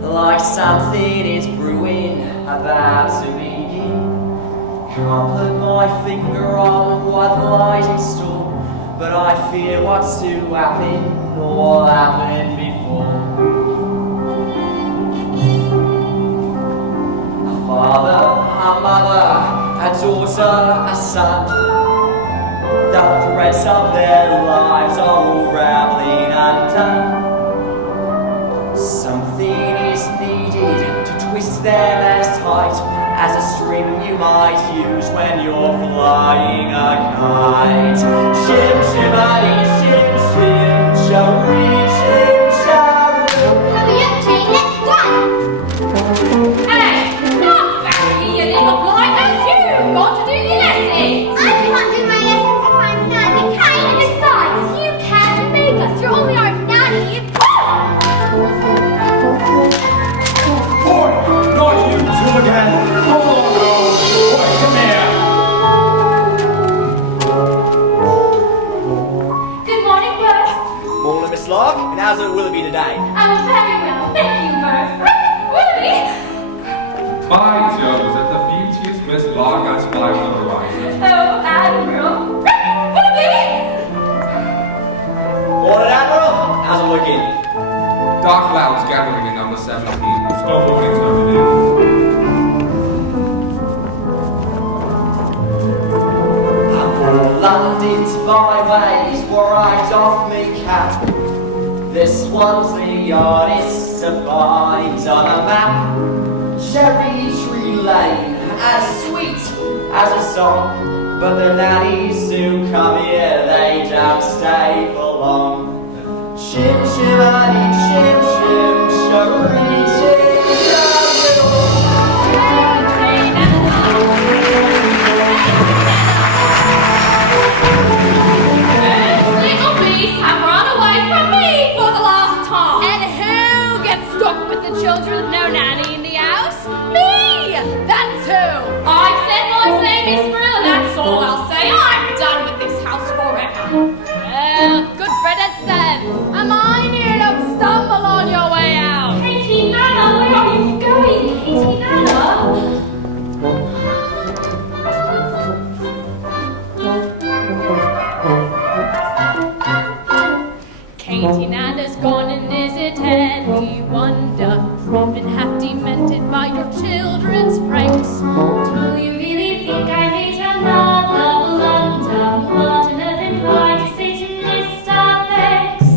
like something is brewing about to begin. Can't put my finger on what lies in store, but I fear what's to happen or happened before. A father, a mother, a daughter, a son, the threads of their lives are all raveling undone. Something is needed to twist them as tight as a string you might use when you're flying a kite. Shim shimmy, shim shim, shari shim sharu. Hurry up, Jane, let's run! Hey, not back here, you little blinders! You've got to do your lessons! I can't do my lessons if I'm Nanny Kate. And besides, you can't make us. You're only our nanny. Boy, not you two again. Come on, go. Boy, come here. Good morning, Bert. Morning, Miss Lark, and how's it Willoughby today? I'm very well, thank you, Bert. Willoughby! By Jove, that the beauteous Miss Lark has spied on the horizon. Oh, Admiral. Willoughby! Morning, Admiral. How's it looking? Dark clouds gathering in number 17. Storm warnings over there. London's byways were right off me cap. This one's the hardest to find on a map. Cherry Tree Lane, as sweet as a song, but the nannies who come here, they don't stay for long. Shim shimmy, shim shim, cherry shim Little beasts have run away from me for the last time. And who gets stuck with the children with no nanny in the house? Me! That's who! I've said my say, Miss Brill, and that's all I'll say. I'm done with this house forever. Well, good riddance then. Am I near to stumble on your way out? Katie Nana, where are you going? Katie Nana? Katie Nana's gone, and is it any wonder? Been half demented by your children's pranks. Do you really think I made another blunder? What another employee to say to Mr. Thanks?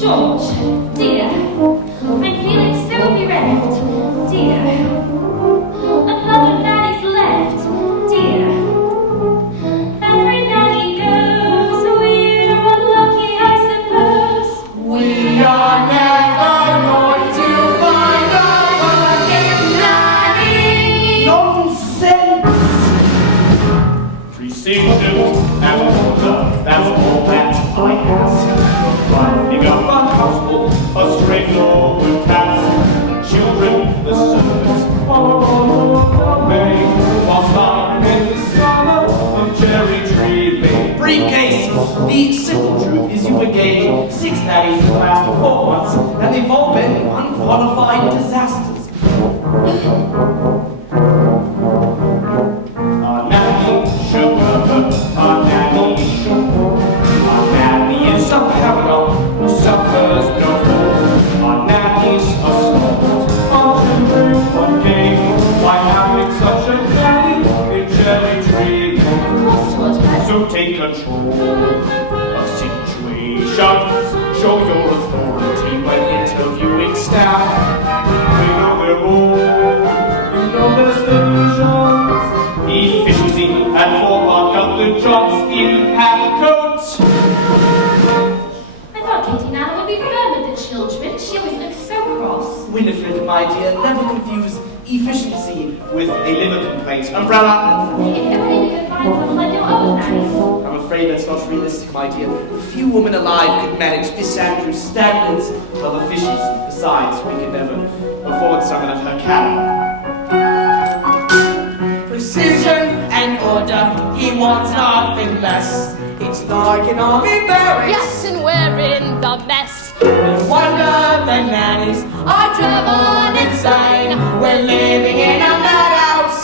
George, dear, I'm feeling so bereft, dear. Another nanny's left, dear. Every nanny goes, we're unlucky, I suppose. We are never going to find a perfect nanny. Nonsense! Precision and order, that's all that I ask. Running up a household, a straightforward task. Children, the servants, all obey. Whilst I'm in the summer of Cherry Tree Lane. Briefcase! The simple truth is you engage 6 nannies in the last 4 months, and they've all been unqualified disasters. Our nanny chauffeur, our nanny chauffeur. Our nanny is a paragon who suffers no fault. Our nanny's a stalwart, our children one game. By having such a nanny in Cherry Tree Lane. So take control of situations. Show your authority when interviewing staff. They know their roles, you know their stations. Efficiency and forethought help the jobs in half coats. I thought Katie Nana would be firm with the children. She always looks so cross. Winifred, my dear, never confuse efficiency with a liver complaint. Umbrella! If only we could find someone like your own nanny. I'm afraid that's not realistic, my dear. Few women alive could manage Miss Andrews' standards of efficiency. Besides, we could never afford someone of her caliber. Precision and order, he wants nothing less. It's like an army barracks. Yes, and we're in the mess. No wonder living in a madhouse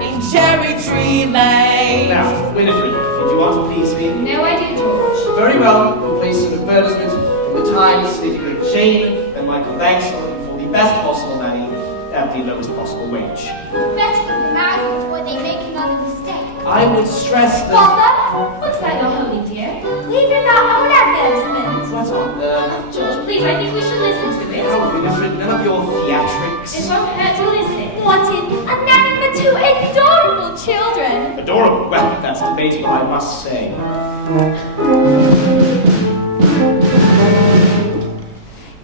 in Cherry Tree Lane. Now, Winifred, did you want to please me? No, I do, George. Very well, we'll place an advertisement in the Times stating that Jane and Michael Banks are looking for the best possible nanny at the lowest possible wage. Better give them out before they make another mistake. I would stress that... Father, what's that you're holding, dear? We've got our own advertisement. What on earth? George, please, I think we should listen to it. Oh, Winifred, none of your It theatrics. won't hurt to listen. Wanted a nanny for two adorable children. Adorable. Well, that's debatable, I must say.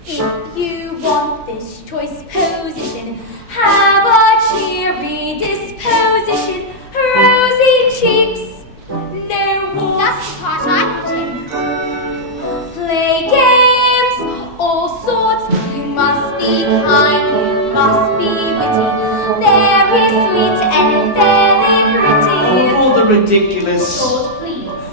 If you want this choice position, have a cheery disposition, rosy cheeks, no warmth. That's the part I put in. Play games, all sorts. You must be kind, you must be witty, very sweet and very pretty. All the ridiculous... George, please.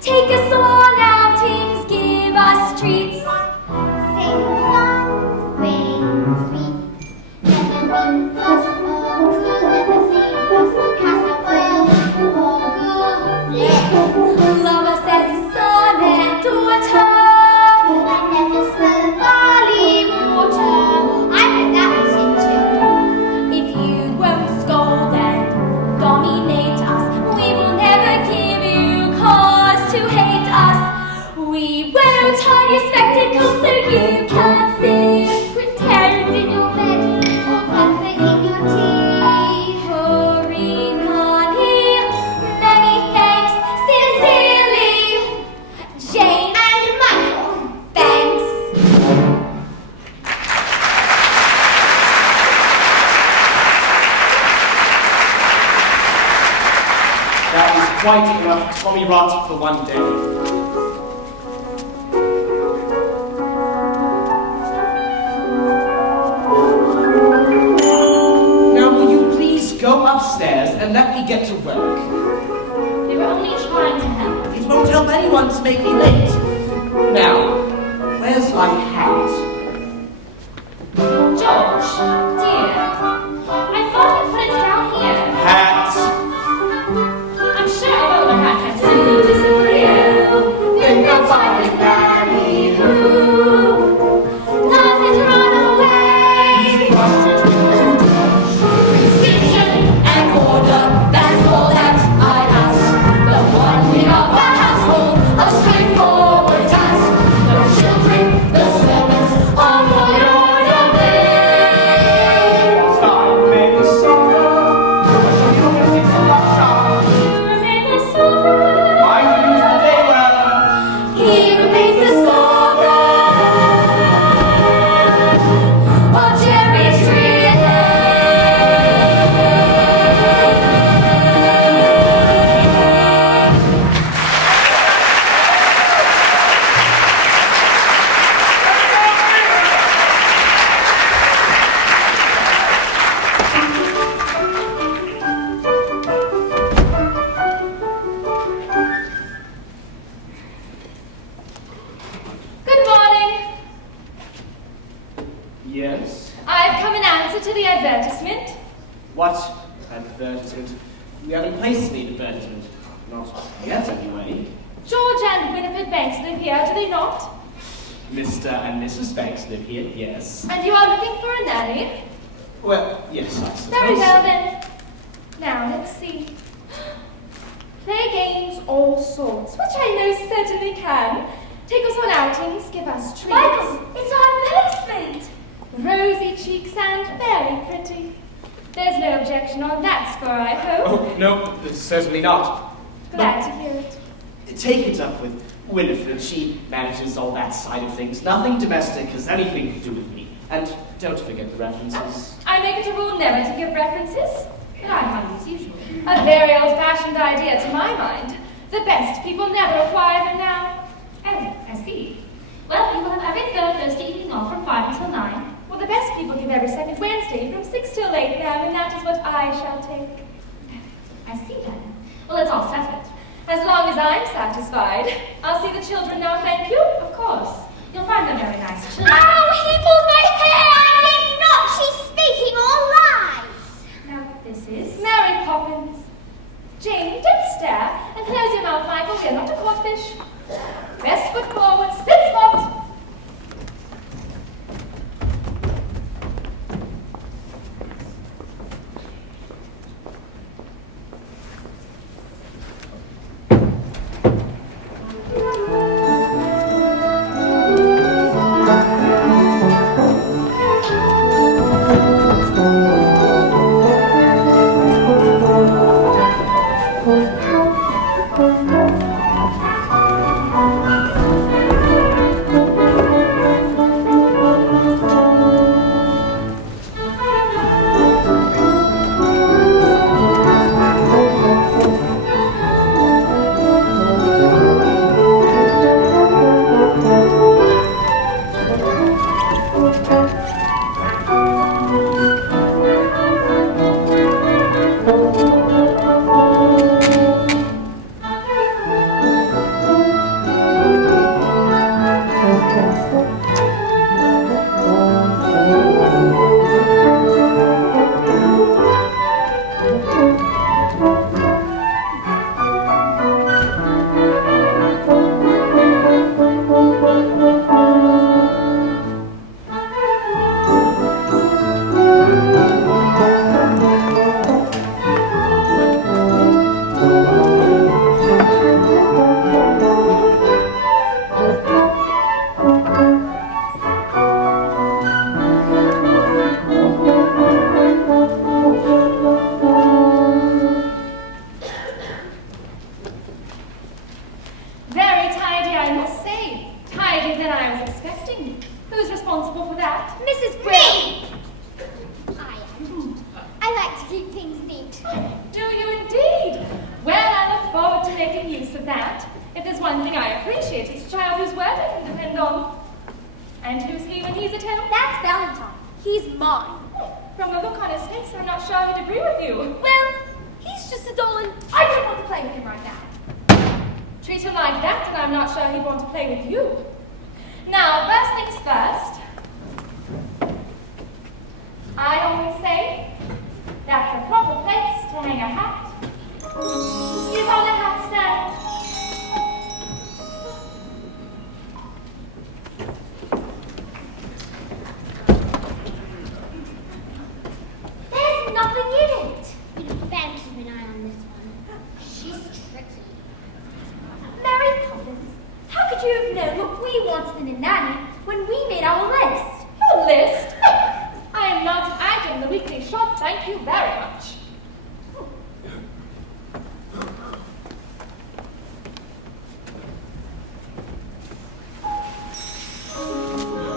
Take us on outings, give us treats. Sing songs, ring sweets. Never be lost or cruel, never see us cast oil or good. Love us as a son and daughter. And never smell barley water. I bet that was it too. If you won't scold and dominate us, we will never give you cause to hate us. We won't hide your spectacles so you can't see. Pretend in your bed or pepper in your tea. Hurry, honey, many thanks, sincerely, Jane and Michael. Thanks. That is quite enough Tommy rot for one day. Now, will you please go upstairs and let me get to work? They were only trying to help. It won't help anyone to make me late. Now, where's my hat? George, dear, I thought you put it down here. Hat! I'm sure I wrote the hat had soon disappear. Then nobody nanny who doesn't run away. Precision and order, that's all that I ask. The one in our household, a straightforward task. The children, the servants, are all your domain. Stop, make a sofa. You don't get to love shop. You remain the sovereign. I use the day weather. He remains the sovereign of Cherry Tree Lane. Good morning. Yes? I've come in answer to the advertisement. What advertisement? We haven't placed any advertisement. Not yet, anyway. George and Winifred Banks live here, do they not? Mr. and Mrs. Banks live here, yes. And you are looking for a nanny? Well, yes, I suppose. Very well then. Now, let's see. Play games, all sorts, which I know certainly can. Take us on outings, give us treats. Michael, it's our advertisement. Rosy cheeks and very pretty. There's no objection on that score, I hope. Oh, no, certainly not. Glad to hear it. Take it up with Winifred. She manages all that side of things. Nothing domestic has anything to do with me. And don't forget the references. I make it a rule never to give references, but I have as usual. A very old-fashioned idea to my mind. The best people never acquire them now. Oh, I see. Well, we will have every third Thursday evening off from 5 until 9. Well, the best people give every second Wednesday from 6 till 8 now, and that is what I shall take. I see then. Well, it's all settled. As long as I'm satisfied. I'll see the children now, thank you. Of course. You'll find them very nice children. Ow, he pulled my hair! I did not! She's speaking all Very tidy, I must say. Tidier than I was expecting. Who's responsible for that? Mrs. Brill! I am. I like to keep things neat. Do you indeed? Well, I look forward to making use of that. If there's one thing I appreciate, it's a child whose word I can depend on. And who's he when he's at home? That's Valentine. He's mine. From the look on his face, I'm not sure I'd agree with you. Well, he's just a doll and I don't want to play with him right now. Treat him like that, and I'm not sure he'd want to play with you. Now, first things first. I always say that the proper place to hang a hat is on a hat stand. there's nothing in it. You better keep an eye on this one. She's tricky. Mary Poppins, how could you have known what we wanted in a nanny when we made our list? Your list? I am not an item in the weekly shop, thank you very much.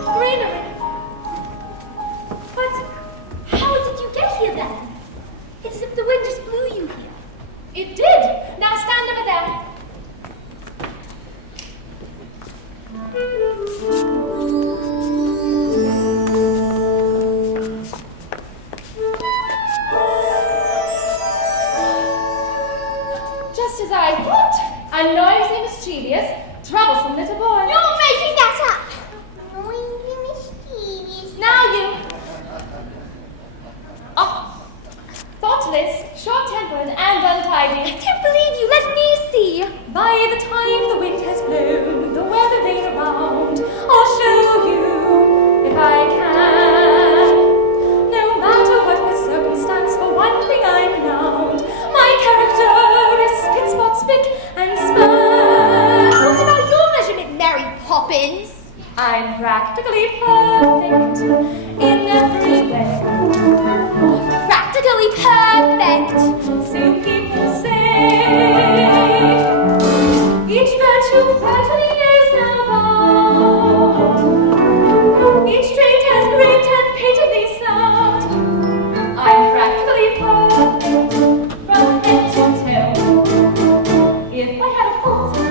Greenery. But how did you get here then? It's as if the wind just blew you here. It did. Now stand over there. Just as I thought. A noisy, mischievous, troublesome little boy. You're making that up. Noisy, mischievous. Now you. Oh, thoughtless, short-tempered, and untidy. I can't believe you. Let me see. By the time the wind has blown, the weather vane around, I'll show you if I can. No matter what the circumstance, for one thing I'm renowned. My character is spit-spot, spick, and span. What about your measurement, Mary Poppins? I'm practically perfect in every way. Practically perfect. So people say each virtue 30 years now bound. Each trait has great and painterly sound. I'm practically perfect from head to toe. If I had a fault, it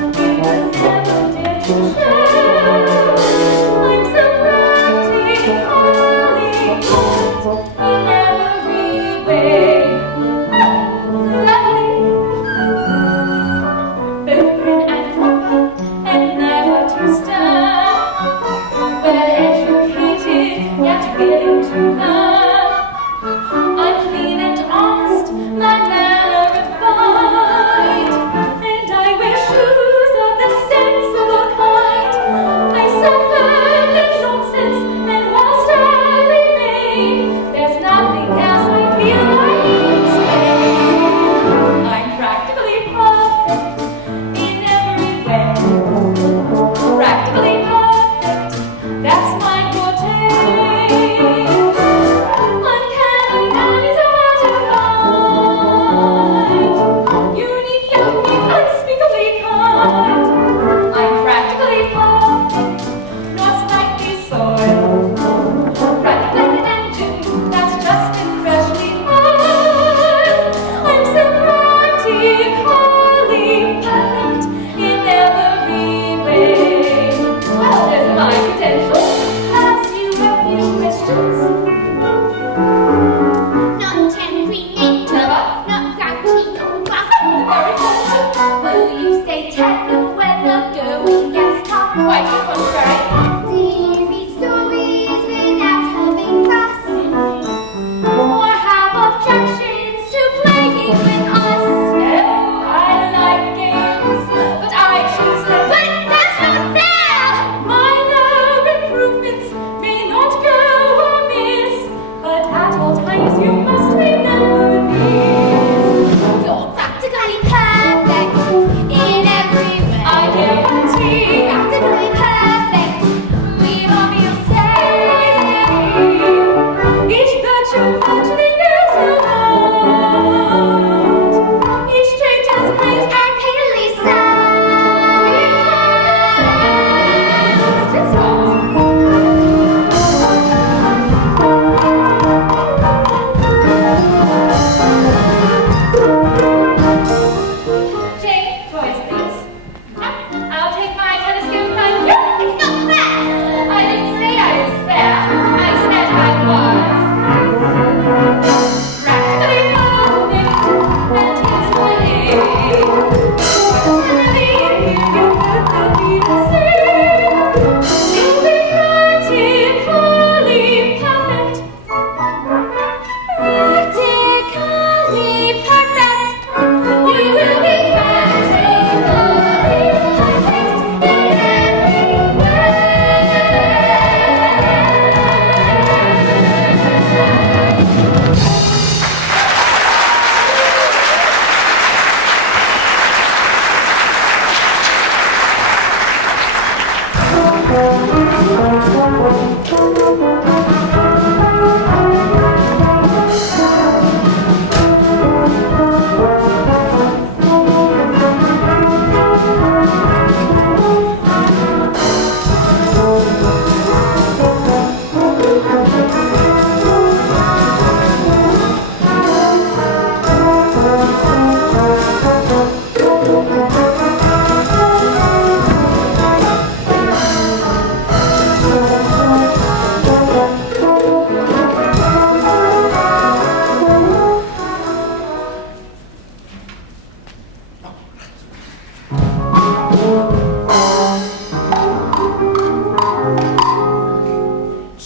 would never dare to show. I'm so practically perfect in every way. Lovely, both prim and proper, and never too stern. Well educated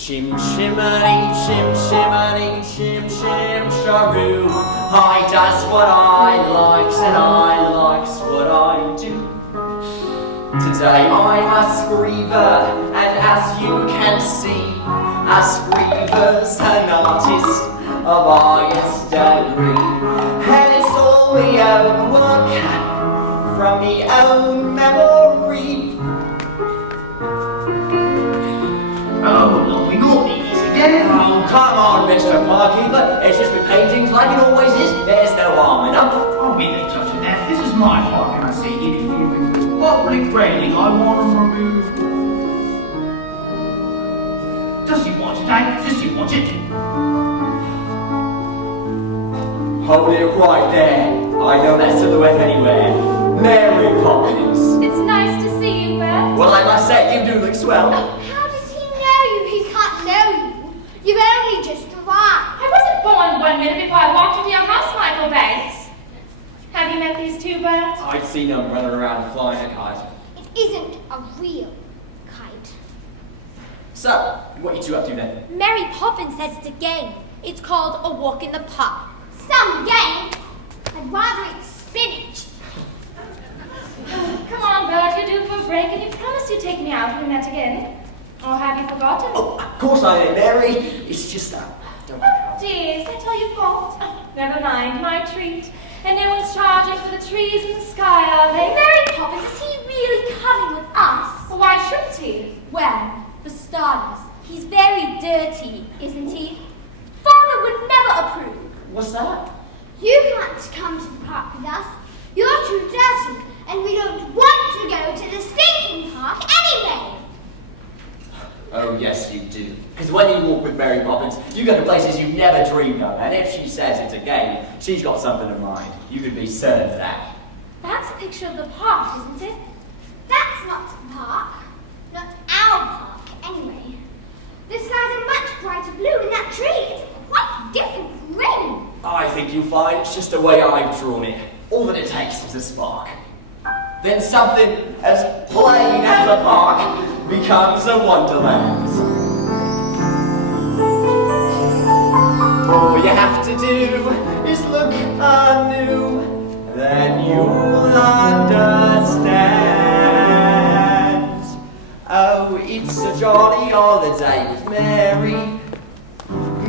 Shim shimmery, shim shimmery, shim shim sharoo. I does what I likes and I likes what I do. Today I'm a screever, and as you can see, a screever's an artist of highest degree. And it's all me own work, from me own memory. Oh, naughty, naughty, again. Oh, come on, Mr. Parkeeper. It's just with paintings like it always is. There's no harm in them. Oh, we ain't touching that. This is my park, and I say interfere with public branding. I want to remove. Does he want it, eh? Does he want it? Hold it right there. I know that silhouette anywhere. Mary Poppins. It's nice to see you, Bert. Well, I must say, you do look swell. How does he know you? He can't know you. You've only just arrived. I wasn't born 1 minute before I walked into your house, Michael Banks. Have you met these two birds? I'd seen them running around flying a kite. It isn't a real kite. So, what you two up to then? Mary Poppins says it's a game. It's called A Walk in the Park. Some game? I'd rather eat spinach. Come on, Bert, you're due for a break, and you promised you'd take me out when we met again. Or have you forgotten? Oh, of course I am, Mary. It's just that. Don't Oh, dear, is that all you've got? Oh, never mind, my treat. And no one's charging for the trees in the sky, are they? Mary Poppins, is he really coming with us? Well, why shouldn't he? Well, for starters, he's very dirty, isn't he? Father would never approve. What's that? You can't come to the park with us. You're too dirty, and we don't want to go to the stinking park anyway. Oh, yes, you do. Because when you walk with Mary Poppins, you go to places you never dreamed of. And if she says it's a game, she's got something in mind. You can be certain of that. That's a picture of the park, isn't it? That's not the park. Not our park, anyway. The skies are much brighter blue in that tree. It's quite different green. I think you'll find it's just the way I've drawn it. All that it takes is a spark. Then something as plain as a park becomes a wonderland. All you have to do is look anew, then you'll understand. Oh, it's a jolly holiday with Mary.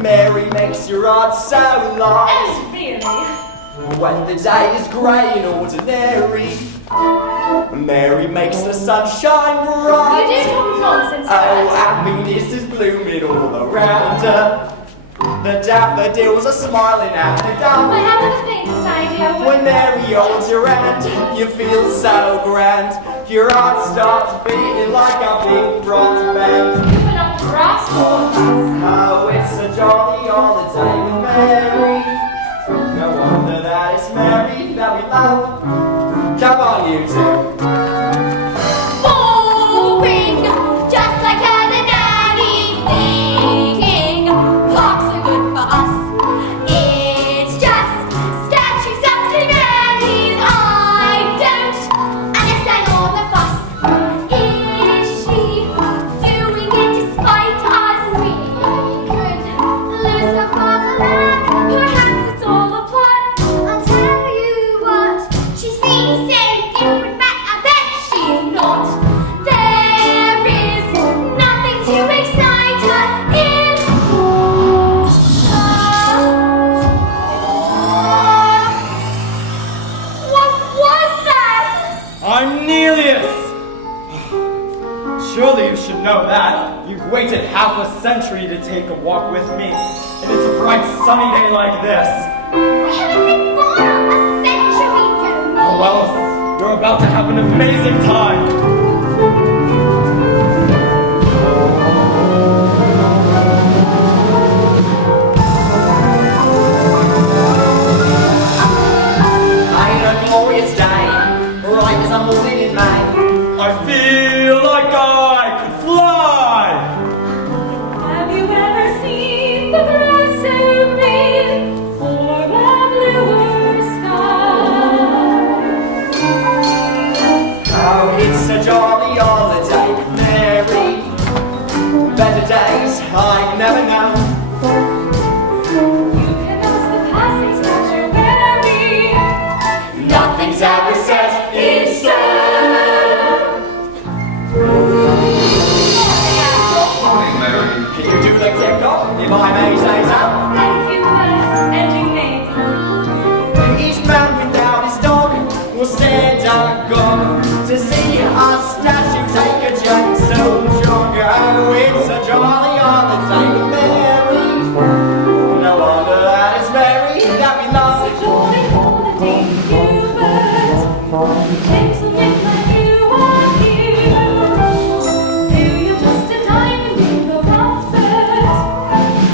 Mary makes your heart so light. Oh, really? When the day is grey and ordinary, Mary makes the sun shine bright. You do talk nonsense, Oh, Bert. happiness is blooming all around her. The daffodils are smiling at the I dawn. haven't the faintest idea what... When Mary holds your hand, you feel so grand. Your heart starts beating like a big bronze band. You put up grass for Oh, it's a jolly holiday with Mary. No wonder that it's Mary that we love. Come on, you two. Boring, just like how the nanny's thinking. Parks are good for us. It's just statues up to nannies. I don't understand all the fuss. Is she doing it despite us? half a century to take a walk with me, and it's a bright sunny day like this. I haven't been born a century ago. Oh, well, you're about to have an amazing time. Glorious day, bright as a morning in May. I feel like I could fly. Have you ever seen the grass so green or a bluer sky? Oh, it's a jolly holiday, Mary. Better days I never know. You can ask the passing statue Mary. Nothing's ever set in stone. Morning, Mary. Can you do the tip-top, if I may say so? Thank you, edging names. An Eastman without his dog will stand agog to see our statue take a jump so jog. Oh, it's a jolly holiday, Mary. No wonder that it's Mary that we love. It's a jolly holiday, Hubert. Gentlemen like you are here. Do you just a diamond in the rough dirt?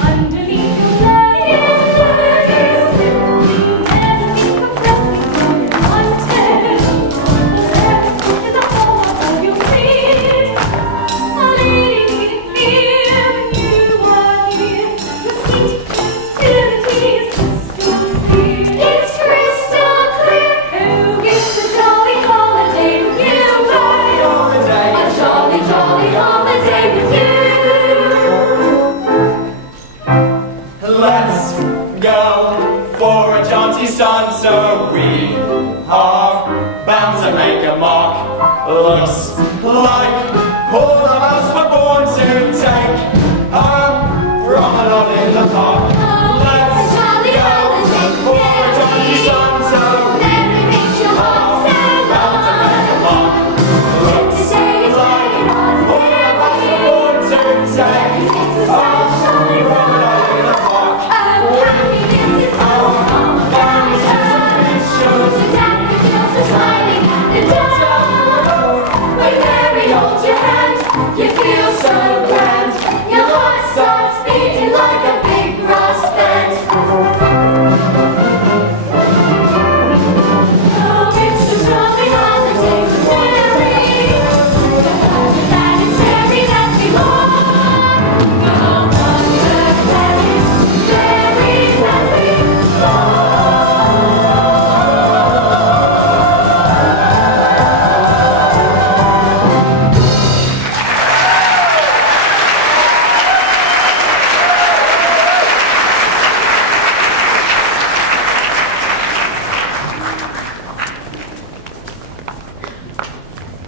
Underneath your flag is blood. You never think of resting from your hunted. There is a hole above your feet. A lady here, you are near. Your sweet futility is crystal clear. It's crystal clear. Who gets a jolly holiday with you? A jolly, jolly holiday with you. Let's go for a jaunty sun, so we are bound to make a mark. Looks like all of us were born to take a promenade in the park. Let's go for a jaunty sun, so we are bound to make a mark. Looks like all of us were born to take a promenade in the park. You feel so grand, your heart starts beating like a big brass band. Oh, it's a jolly holiday with Mary. That it's Mary that we want. Oh, that it's Mary that we want.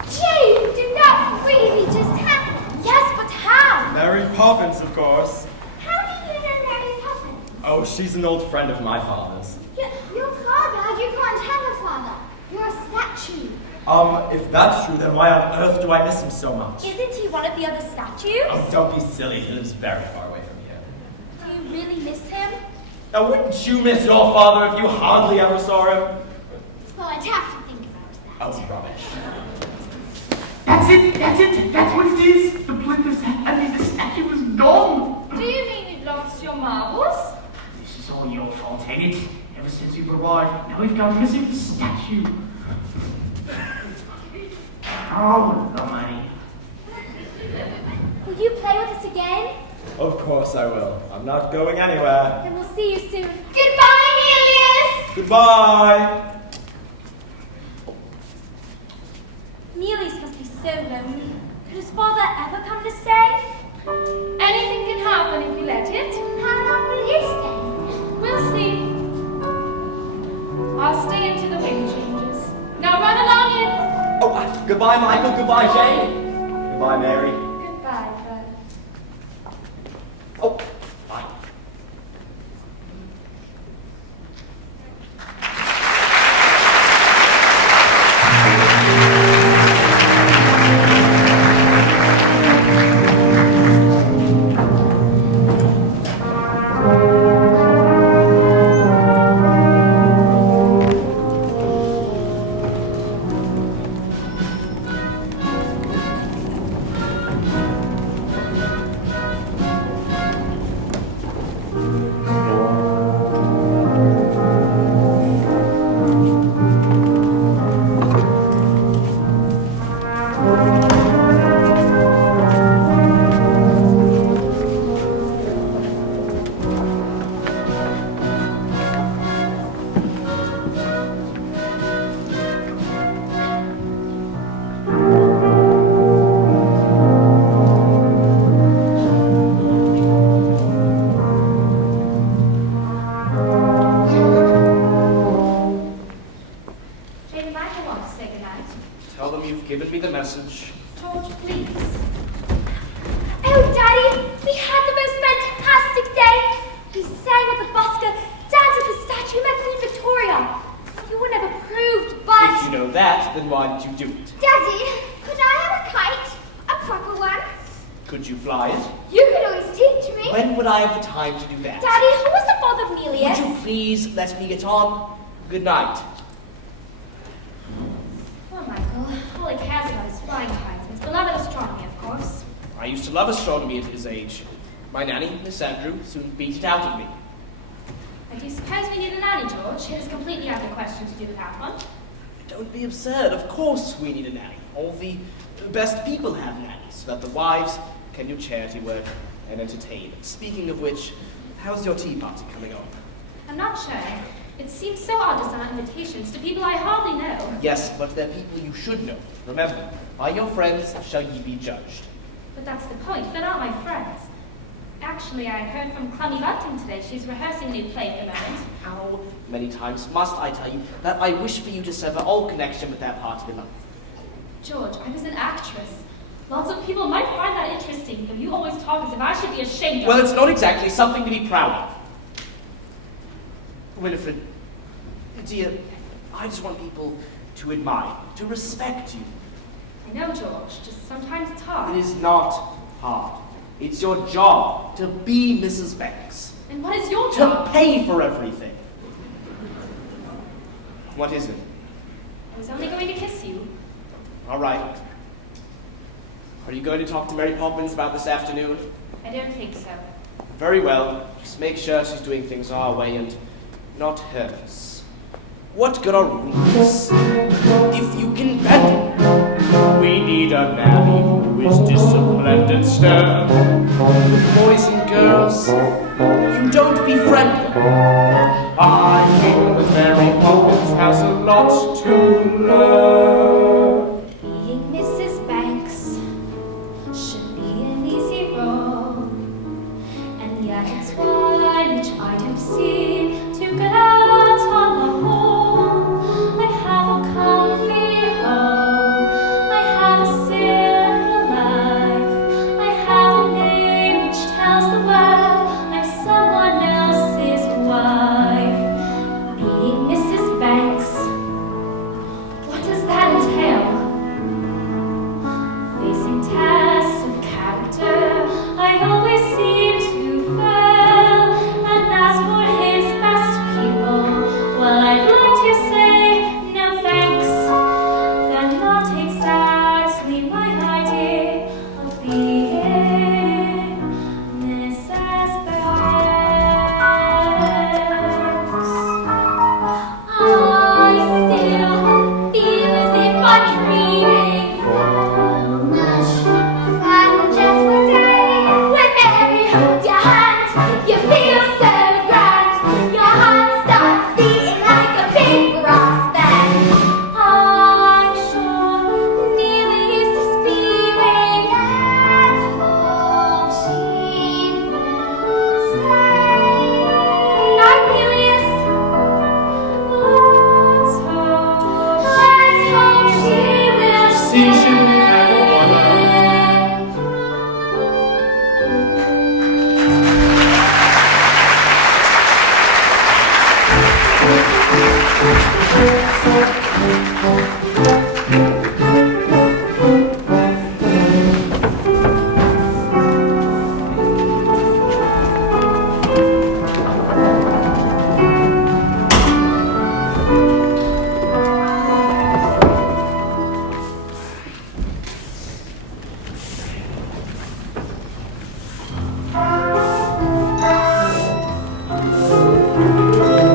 Jane, did that really just happen? Yes, but how? Mary Poppins, of course. How did you know Mary Poppins? Oh, she's an old friend of my father's. Your father? You can't have a father. You're a statue. If that's true, then why on earth do I miss him so much? Isn't he one of the other statues? Oh, don't be silly. He lives very far away from here. Do you really miss him? Now, wouldn't you miss your father if you hardly ever saw him? Well, I'd have to think about that. Oh, rubbish. That's it, that's what it is. The blimp the statue is gone. Do you mean you lost your marbles? This is all your fault, ain't it? Ever since you've arrived, now we've gone missing the statue. Oh, the money. Will you play with us again? Of course I will. I'm not going anywhere. Then we'll see you soon. Goodbye, Nelius! Goodbye. Neely's must be so lonely. Could his father ever come to stay? Anything can happen if you let it. How long will you stay? We'll see. I'll stay into the wind changes. Now run along in. Oh, goodbye, Michael. Goodbye, Jane. Goodbye, Mary. Goodbye, Bud. Oh, bye. why did you do it? Daddy, could I have a kite? A proper one? Could you fly it? You could always teach me. When would I have the time to do that? Daddy, who was the father of Melius? Would you please let me get on? Good night. Poor Michael. All he cares about is flying kites and his beloved astronomy, of course. I used to love astronomy at his age. My nanny, Miss Andrew, soon beat it out of me. And do you suppose we need a nanny, George? It is completely out of the question to do without one. Don't be absurd. Of course we need a nanny. All the best people have nannies, so that the wives can do charity work and entertain. Speaking of which, how's your tea party coming on? I'm not sure. It seems so odd to send out invitations to people I hardly know. Yes, but they're people you should know. Remember, by your friends shall ye be judged. But that's the point. They're not my friends. Actually, I heard from Clummy Bunting today. She's rehearsing a new play at the moment. How many times must I tell you that I wish for you to sever all connection with that part of your life? George, I was an actress. Lots of people might find that interesting, but you always talk as if I should be ashamed of. Well, it's not exactly something to be proud of. Winifred, dear, I just want people to admire, to respect you. I know, George. Just sometimes it's hard. It is not hard. It's your job to be Mrs. Banks. And what is your To job? pay for everything. What is it? I was only going to kiss you. All right. Are you going to talk to Mary Poppins about this afternoon? I don't think so. Very well. Just make sure she's doing things our way and not hers. What good are rules if you can bend them? We need a nanny who is disciplined and stern. With boys and girls, you don't befriend them. I think that Mary Poppins has a lot to learn. Being Mrs. Banks should be an easy role, and yet it's one which I don't seem to get out on the whole. I have a comfy home, I have a simple life, I have a name which tells the world I'm someone else's wife. Being Mrs. Banks, what does that entail? Facing tests of character, I always seem to fail. And as for his best people, well, I'd like to say no thanks. They're not exactly my idea of being Mrs. Banks. I still feel as if I'm dreaming so much. Fun just one day. When Mary holds your hand, you feel so grand. Your heart starts beating like a big brass band. I'm sure Neely is just beaming. Let's hope she will stay. Not Nelius. Let's hope she will Decision and order.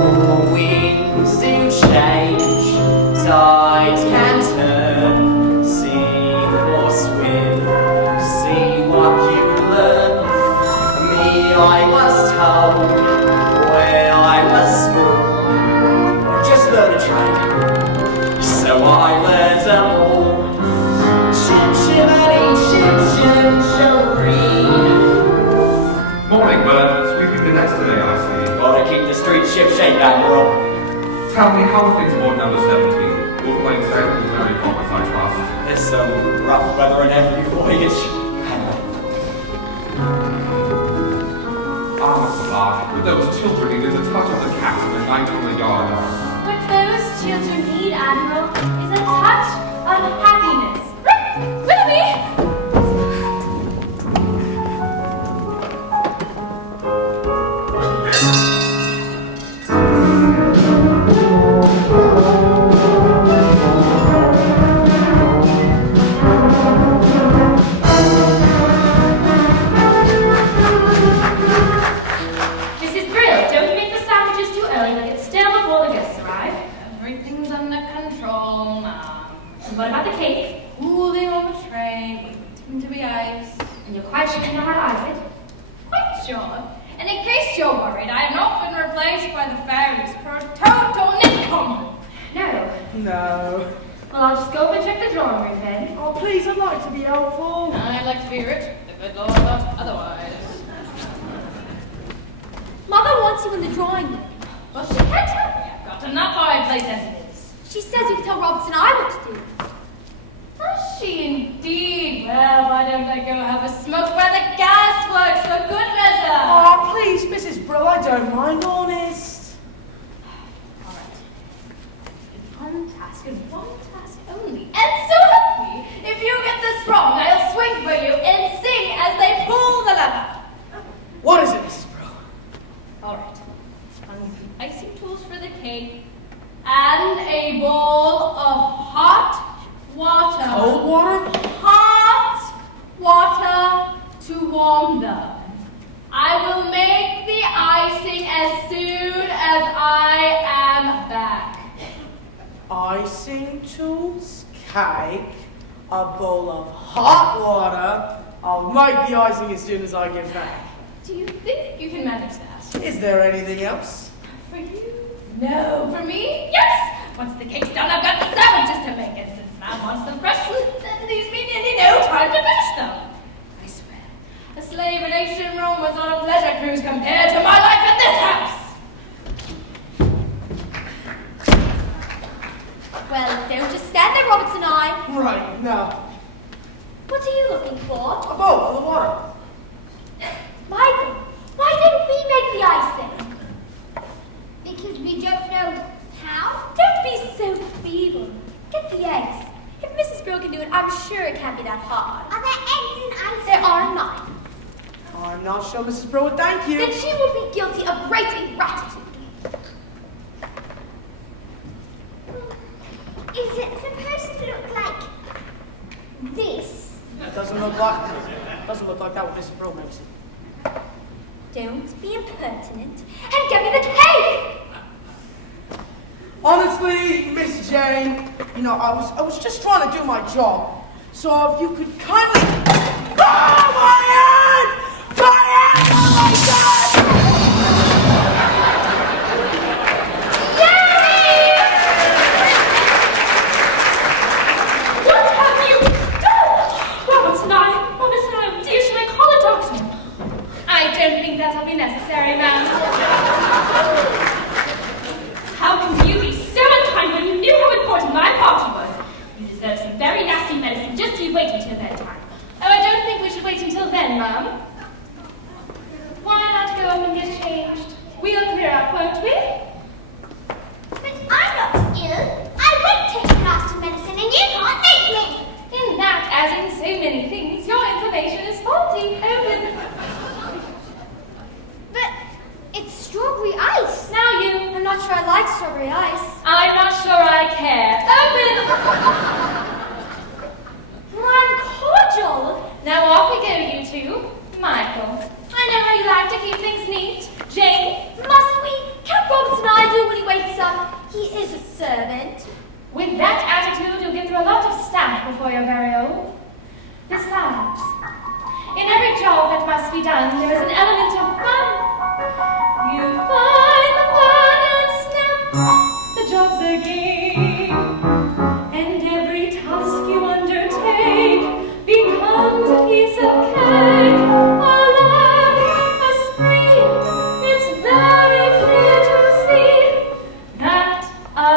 Winds do change, tides can turn, sink or swim, see what you learn. Me, I was told when I was small, just learn a trade. So I learned them all. Chim chimney, chim chimney. Morning, Bert. Sweeping the decks today, I see. Gotta keep the street ship shape, Admiral. Tell me, how are things aboard number 17? All plain sailing with Mary Poppins, I trust. There's some rough weather on every voyage. I must laugh, but those children needed a touch of the captain and night on the yard. What those children need, Admiral, is a touch unhappiness. Willoughby! Mrs. Brill, don't make the sandwiches too early. They'll get stale before the guests arrive. Everything's under control, Mom. And what about the cake? Cooling on the tray, waiting to be iced. And you're quite sure you know how to ice it? Quite sure. And in case you're worried, I have not been replaced by the fairies for a total nickum. No. No. Well, I'll just go up and check the drawing room then. Oh, please, I'd like to be helpful. I'd like to be rich, if it Lord thought otherwise. Mother wants you in the drawing room. Well, she can't help me. I've got enough fireplace as it is. She says you can tell Robertson and I what to do. Does she indeed? Well, why don't I go have a smoke where the gas works for good measure? Oh, please, Mrs. Brill, I don't mind, honest. All right. One task and one task only. And so help me, if you get this wrong, I'll swing for you and sing as they pull the lever. What is it, Mrs. Brill? All right. I need some icing tools for the cake and a bowl of hot water. Cold water? Hot water to warm them. I will make the icing as soon as I am back. Icing tools, cake, a bowl of hot water. I'll make the icing as soon as I get back. Do you think you can manage that? Is there anything else? For you? No. For me? Yes! Once the cake's done, I've got the sandwiches to make, and since Mom wants them fresh, that leaves me nearly no time to finish them. I swear, a slave in ancient Rome was on a pleasure cruise compared to my life at this house. Well, don't just stand there, Robertson and I. Right, now. What are you looking for? A bowl full of water. Michael, why don't we make the icing? Because we don't know how? Don't be so feeble. Get the eggs. If Mrs. Brill can do it, I'm sure it can't be that hard. Are there eggs in icing? There are not. I'm not sure Mrs. Brill would thank you. Then she will be guilty of great ingratitude. Is it supposed to look like this? It doesn't look like that what Mrs. Brill makes it. Don't be impertinent and get me the cake! Honestly, Miss Jane, you know, I was just trying to do my job. So if you could kindly... Oh, my hand! My hand! Oh, my God! Yay! What have you done? Robertson and I, oh dear, should I call a doctor? I don't think that'll be necessary, ma'am. How can you be so unkind when you knew how important my party was? You deserve some very nasty medicine. Just you wait until bedtime. Oh, I don't think we should wait until then, ma'am. Why not go up and get changed? We'll clear up, won't we? But I'm not ill. I won't take the nasty medicine and you can't make me. In that, as in so many things, your information is faulty. Open. But it's strawberry ice. Now you. I'm not sure I like strawberry ice. I'm not sure I care. Open. Lime cordial. Now off we go, you two. Michael, I know how you like to keep things neat. Jane, Must we? Can't Robertson and I do when he wakes up? He is a servant. with that attitude, you'll get through a lot of staff before you're very old. Besides, in every job that must be done, there is an element of fun. You find the fun and snap, the job's a game. And every task you undertake becomes a piece of cake. A laugh, a spree, it's very clear to see that a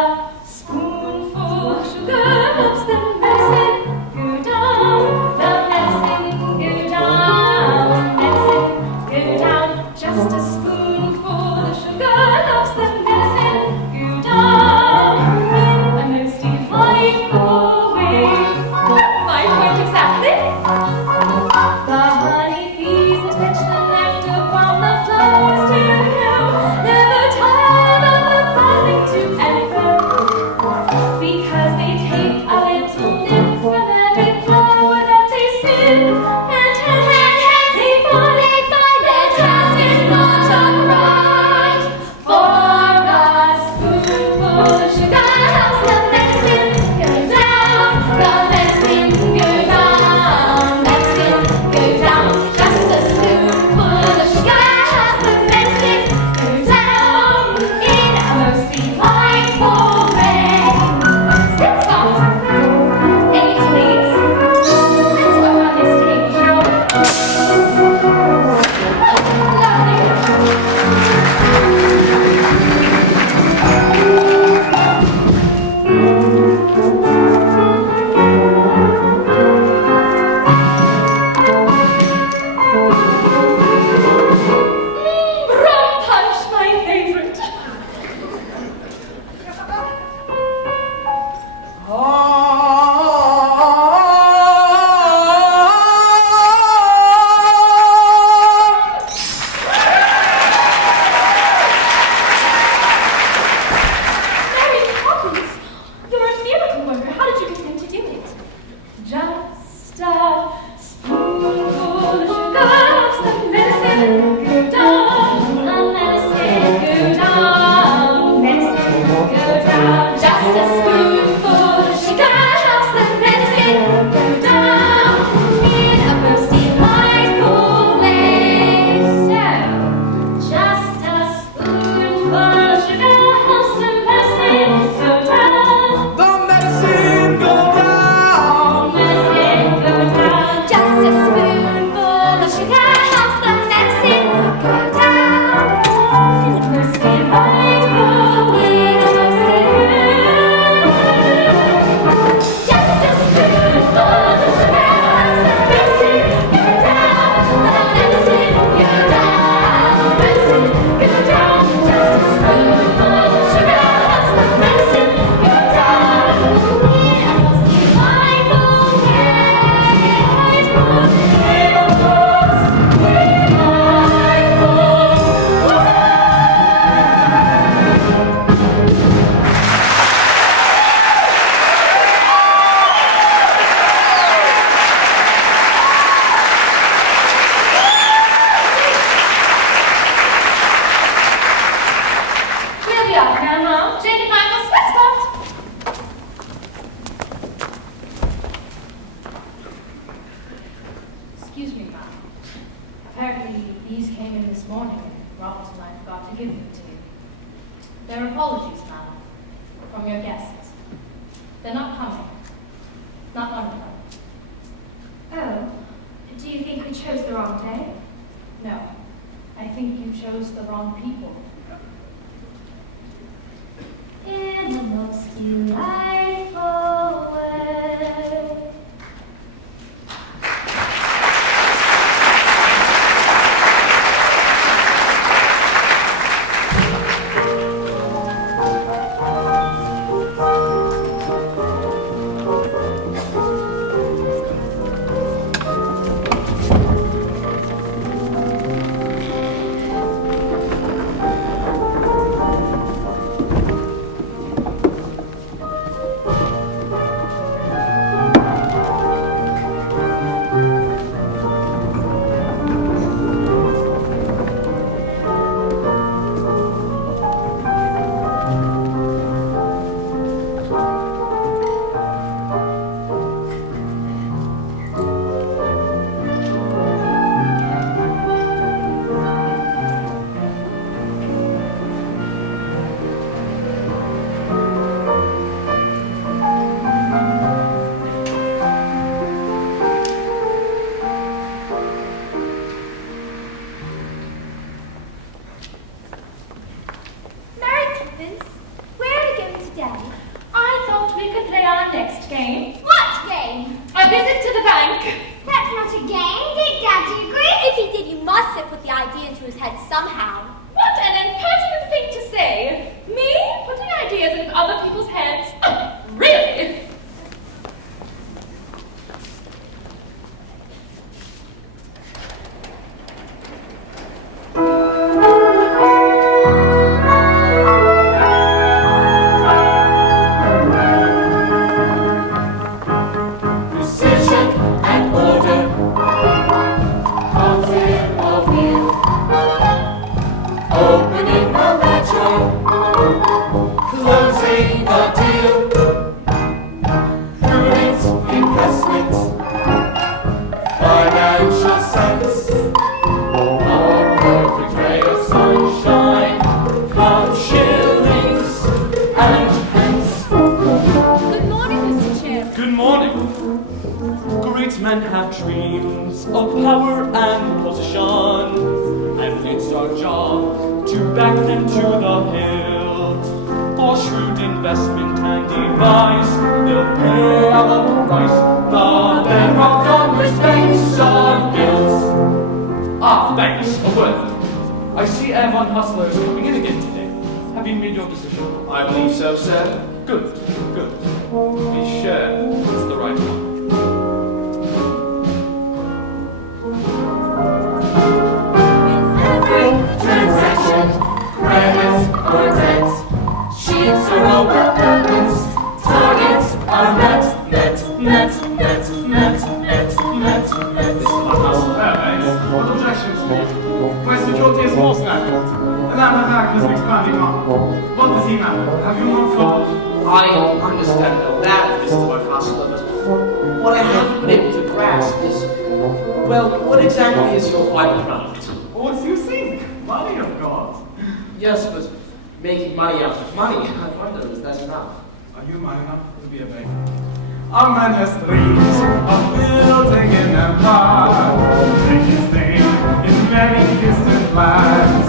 spoonful of sugar helps the medicine go down. The medicine go down. Medicine go down. Just a spoonful of sugar helps the medicine go down in a most delightful way. These came in this morning. Robert and I forgot to give them to you. They're apologies, madam, from your guests. They're not coming. Not one of them. Oh, do you think we chose the wrong day? No. I think you chose the wrong people. In the most delightful way. Mary Poppins, where are you going today? I thought we could play our next game. What game? A visit to the bank. That's not a game. Did Daddy agree? If he did, you must have put the idea into his head somehow. What an impertinent thing to say. Me putting ideas into other people's heads. Really? Precision and order, concept of view, opening a ledger, closing a deal, prudent investment, financial sense, a perfect ray of sunshine, count shillings and pence. Good morning, Mr. Chair. Good morning. Great men have dreams of power and position, and it's our job to back them to the hill. For shrewd investment and device, they'll pay our price. The bedrock dollars, banks of guilt. Ah, banks, a word. I see Avon Hustler is coming in again today. Have you made your decision? I believe so, sir. Good, good. Be sure it's the right one. Every transaction, credit or debt, sheets are all well balanced, targets are met. What objections to you? My security is more snapped. And now my back is expanding on. What does he matter? Have you not called? I understand all that, Mr. Hustler, but what I haven't been able to grasp is, well, what exactly is your final product? What do you think? Money, of course. Yes, but making money out of money, I wonder, is that enough? Are you man enough to be a banker? Our man has dreams of building an empire, making things in many distant lands,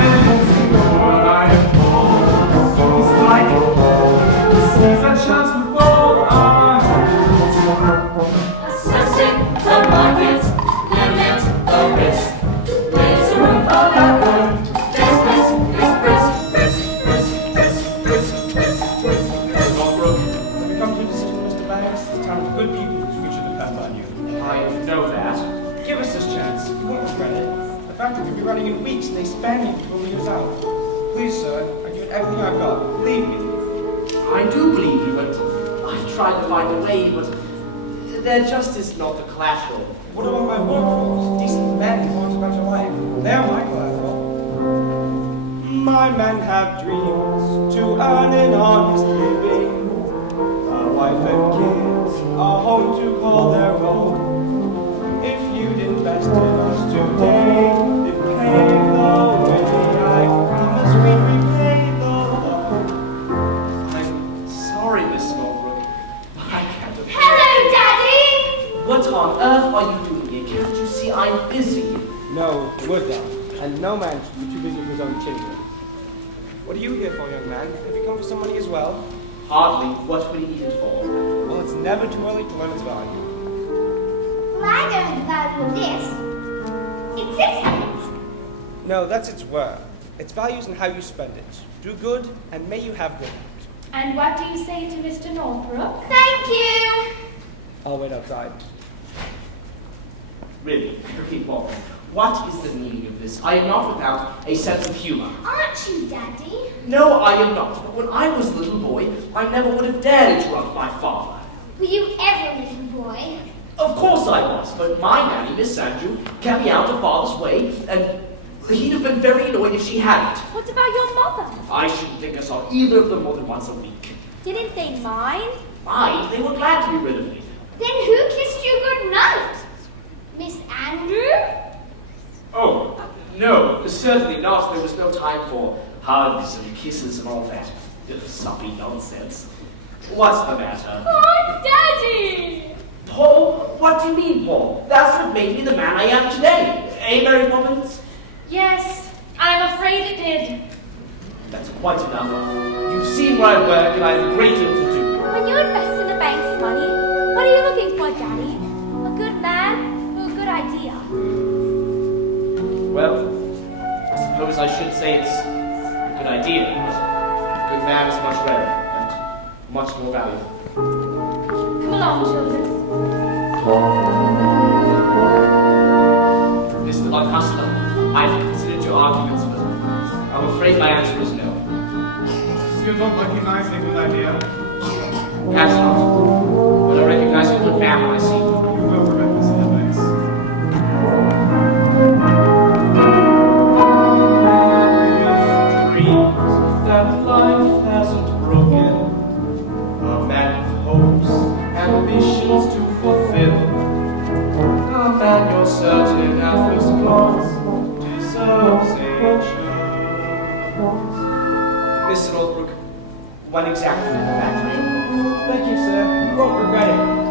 and losing all I am told. Seems like the seas are chance with both our hands. Assessing the market, limit the risk, leaves a room for backward, risk. Stockbroker, have you come to a decision, Mr. Banks? The town of good people whose future depends on you. I know that. Give us this chance. You won't regret it. The factory could be running in weeks, and they span you before we use out. Please, sir, I give it everything I've got. Believe me. I do believe you, but I've tried to find a way, but there just is not the collateral. What about my workforce? Decent men who want a better life. They're my collateral. My men have dreams to earn an honest living, a wife and kids, a home to call their own. If you'd invest in us today, and no man should be too busy for his own children. What are you here for, young man? Have you come for some money as well? Hardly. What would he need it for? Well, it's never too early to learn its value. Well, I know the value of this. It's sixpence. No, that's its worth. Its values in how you spend it. Do good, and may you have good. And what do you say to Mr. Northbrook? Thank you. I'll wait outside. Really, repeat Walton. What is the meaning of this? I am not without a sense of humor. Aren't you, Daddy? No, I am not. But when I was a little boy, I never would have dared interrupt my father. Were you ever a little boy? Of course I was, but my nanny, Miss Andrew, kept me out of father's way, and he'd have been very annoyed if she hadn't. What about your mother? I shouldn't think I saw either of them more than once a week. Didn't they mind? Mind? They were glad to be rid of me. Then who kissed you good night? Miss Andrew? Oh, no, certainly not. There was no time for hugs and kisses and all that soppy nonsense. What's the matter? Oh, Daddy! Paul? What do you mean, Paul? That's what made me the man I am today. Eh, Mary Poppins? Yes, I'm afraid it did. That's quite enough. You've seen where I work, and I have a great deal to do. When you invest in the bank's money, what are you looking for, Daddy? A good man or a good idea? Well, I suppose I should say it's a good idea, but a good man is much rarer and much more valuable. Come along, children. Mr. Lancaster, I've considered your arguments, but I'm afraid my answer is no. You don't recognize a good idea. Perhaps not, but I recognize a good man when I see him. You will forget this headlights. Dreams that life hasn't broken, a man with hopes, ambitions to fulfill. A man you're certain at first glance deserves a chance. Mr. Northbrook, when exactly in the factory? Thank you, sir. You won't regret it.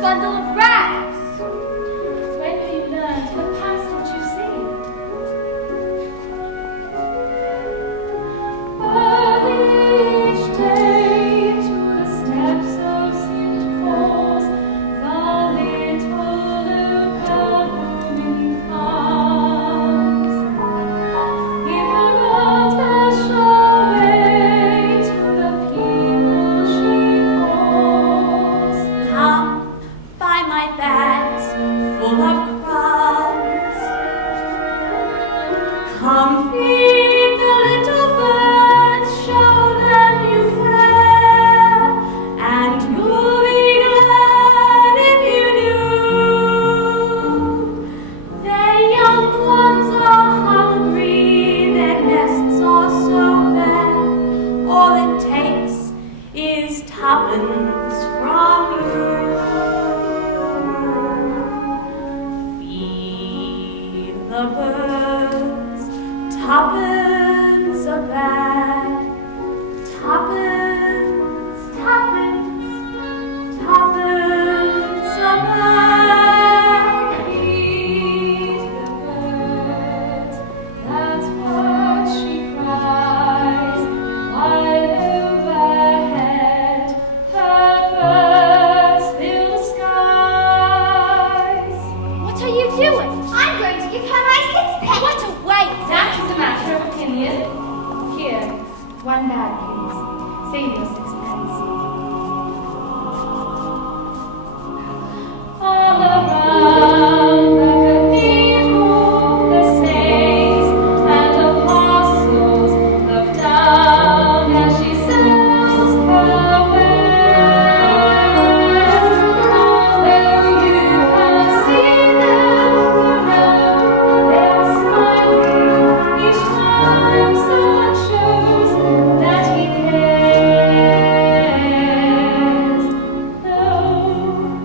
Bundle Tuppence, tuppence, tuppence a bag. Feed the birds, that's what she cries, while overhead her birds fill the skies. What are you doing? I'm going to give her my sixpence. What a waste! That is a matter of opinion. Here, one bag, please. Save your sixpence. All around the cathedral, the saints and apostles look down as she sells her wares. Although you can't see them around, they're smiling each time someone shows that he cares. Though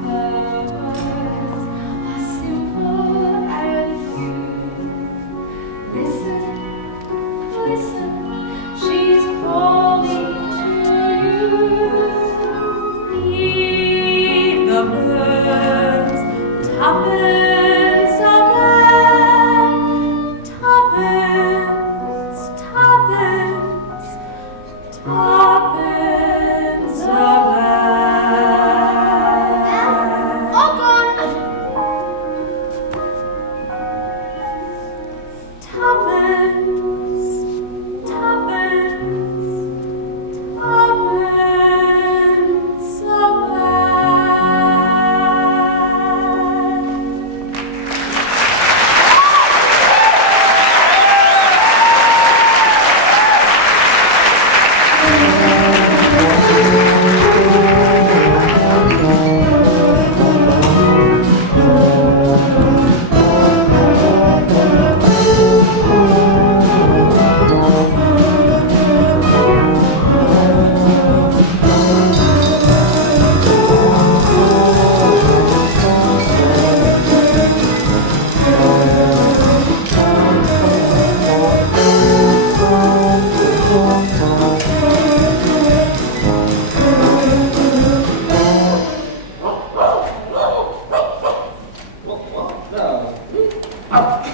her words are simple and few, listen, listen, she's calling to you. Feed the birds, tuppence a bag, tuppence, tuppence, tuppence a bag. All gone. Tuppence, tuppence, tuppence a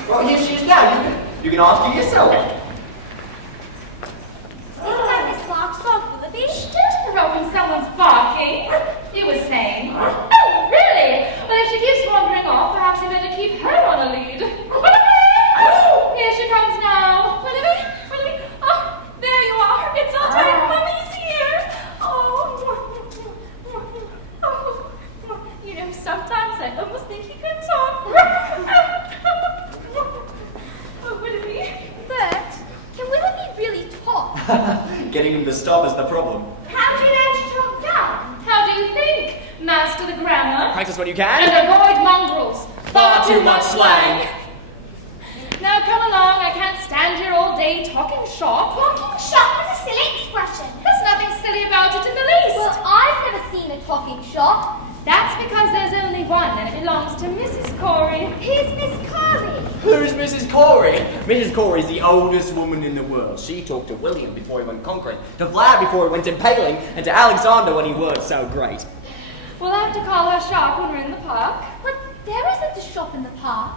Well, here she is now. You can ask her yourself. Isn't that Miss Lark's dog, Willoughby? Don't row when someone's barking. You were saying. Oh, really? Well, if she keeps wandering off, perhaps you better keep her on a lead. Here she comes now. Willoughby, Willoughby. Oh, there you are. It's all right. Mummy's here. Oh, you know, sometimes I almost think he could talk. Oh, Willoughby. Bert, can Willoughby really talk? Getting him to stop is the problem. How do you know to talk down? How do you think? Master the grammar. Practice when you And can. avoid mongrels. Far too much slang. Now come along, I can't stand here all day talking shop. Talking shop is a silly expression. There's nothing silly about it in the least. Well, I've never seen a talking shop. That's because there's only one and it belongs to Mrs. Corey. Who's Miss Corey? Who's Mrs. Corey? Mrs. Corey's the oldest woman in the world. She talked to William before he went conquering, to Vlad before he went impaling, and to Alexander when he weren't so great. We'll have to call her shop when we're in the park. But there isn't a shop in the park.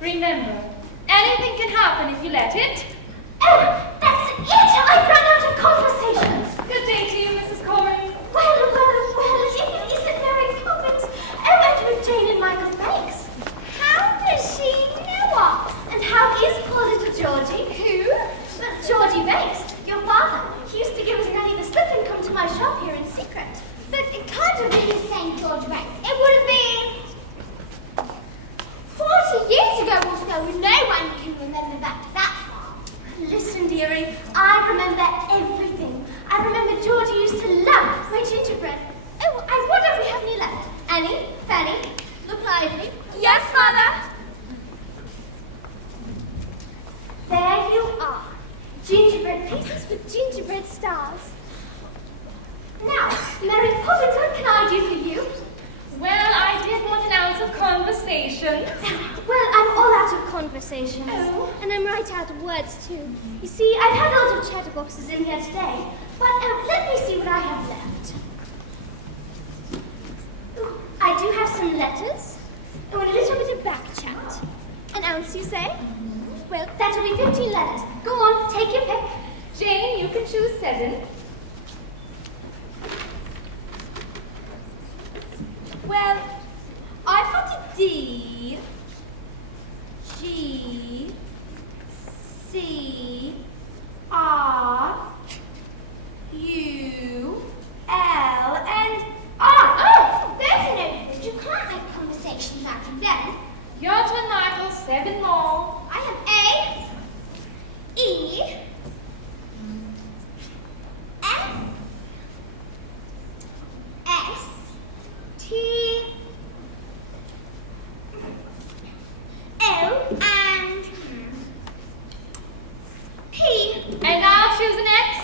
Remember, anything can happen if you let it. Oh, that's it! I've run out of conversations. Good day to you, Mrs. Corey. Well, if it isn't Mary Poppins. Oh, and with Jane and Michael Banks. How does she know us? And how is poor little Georgie? Who? Georgie Banks, your father. He used to give his nanny the slip and come to my shop here in secret. But it can't have been the same George Banks. It would have been 40 years ago or so. No one can remember back to that far. Listen, dearie, I remember everything. I remember Georgie used to love my gingerbread. Oh, and what have we have any left? Annie, Fanny, look lively. Yes, Mother. There you are. Gingerbread pieces with gingerbread stars. Now, Mary Poppins, what can I do for you? Well, I did want an ounce of conversation. Well, I'm all out of conversations. Oh. And I'm right out of words, too. You see, I've had lots of chatterboxes in here today. But let me see what I have left. Ooh, I do have some letters. Oh, and a little bit of back chat. An ounce, you say? Well, that'll be 15 letters. Go on, take your pick. Jane, you can choose 7. Well, I've got a D, G, C, R, U, L, and R. Oh! There's an open. You can't make conversations out of them. Your turn, Michael. 7 more. I have A, E, F, S, T, O, and P. And I'll choose an X.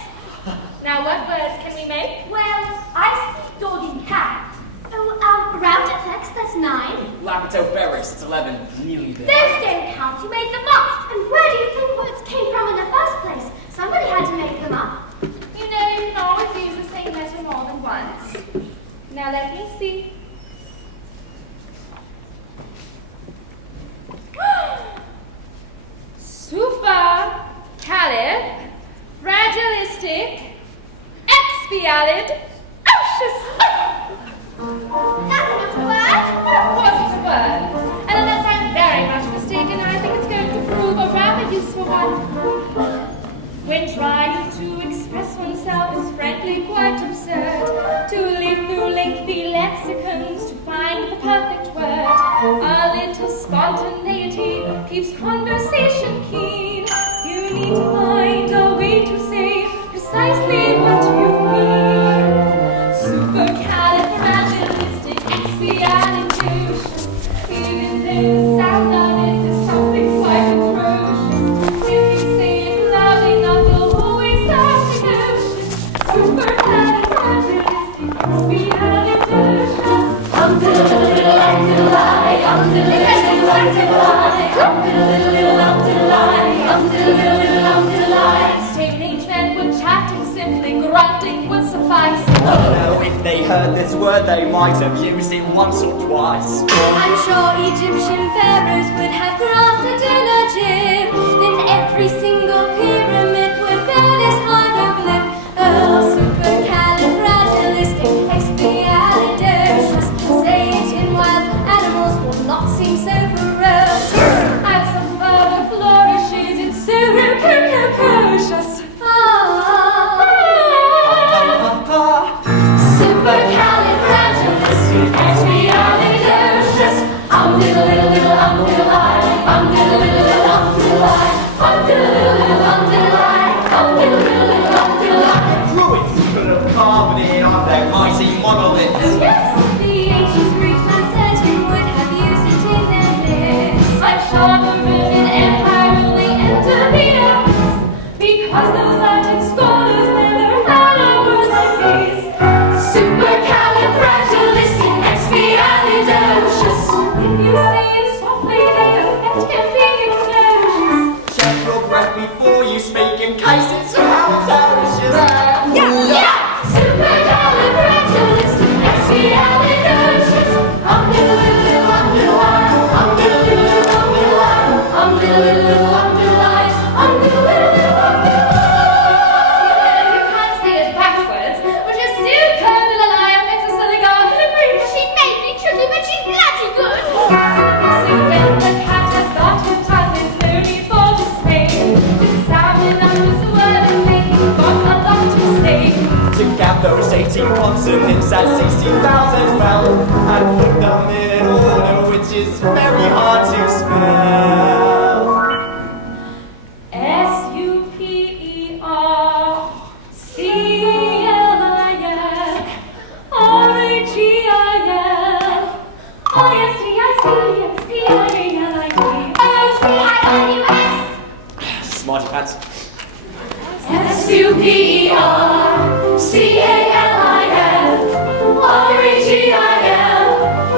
Now, what words can we make? Well, I see dog and cat. Oh, rabbit X, that's 9. Laboratoferis, it's 11. Nearly there. Those don't count, you made them up. And where do you think words came from in the first place? Somebody had to make them up. You know, you can always use the same letter more than once. Now, let me see. Super, calid, fragilistic, expialid, That's not a word. Of course it's a word. And unless I'm very much mistaken, I think it's going to prove a rather useful one. When trying to express oneself is frankly quite absurd. To live through lengthy lexicons to find the perfect word. A little spontaneity keeps conversation keen. You need to find a way to say precisely what you mean. Supercalifragilisticexpialidocious. Even though the sound of it is something quite atrocious. If you say it loud enough, you'll always sound precocious. Supercalifragilisticexpialidocious. Strange men were chatting simply, grunting would suffice. Oh no, if they heard this word, they might have used it once or twice. I'm sure Egyptian pharaohs would have crafted in a jiff. Then every single pyramid would bear this hieroglyph. Oh, supercalifragilisticexpialidocious. Say it in wild animals will not seem so ferocious. And some further flourishes in supercalifragilisticexpialidocious. Supercalifragilisticexpialidocious. Druids could have carved it on their mighty monoliths. Yes, the ancient Greeks and certain would have used it in their myths. I'm sure the Roman Empire only entered the abyss because those Latin scholars never had a word like this. Supercalifragilisticexpialidocious. If you say it softly, the effect can be obnoxious. Check your breath before you speak in case it's halitosis. Yeah! Supercalifragilisticexpialidocious. You can't say it backwards, which is supercalifragilisticexpialidocious. She made me tricky, but she's bloody good. See, when the cat has got her tongue, there's no need for dismay. Just sound enough is a word and making got a lot to say. To count those 18 consonants at 60,000 well, and put them in an order which is very hard to spell. Supercalifragilisticexpialidocious. Smarty pants. Supercalifragilisticexpialidocious.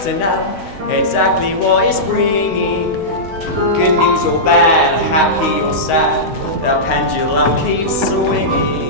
just to know exactly what it's bringing. Good news or bad, happy or sad, the pendulum keeps swinging.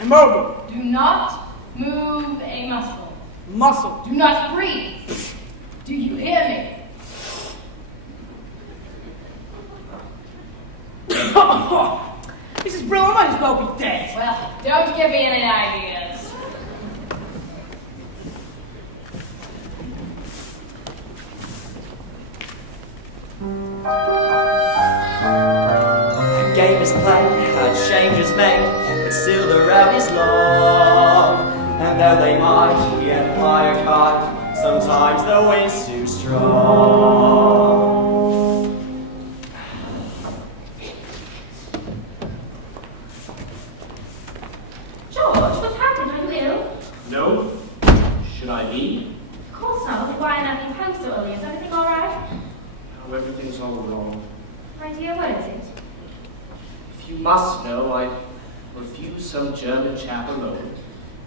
Immobile. Do not move a muscle. Muscle. Do not breathe. Do you hear me? Mrs. Brill, I might as well be dead. Well, don't give me any ideas. A game is played, a change is made, but still the road is long. And though they might yet fly a kite, sometimes the wind's too strong. George, what's happened? Are you ill? No? Should I be? Of course not. Then why am I being home so early? Is everything all right? Oh, everything's all wrong. My dear, what is it? If you must know, I refused some German chap a loan.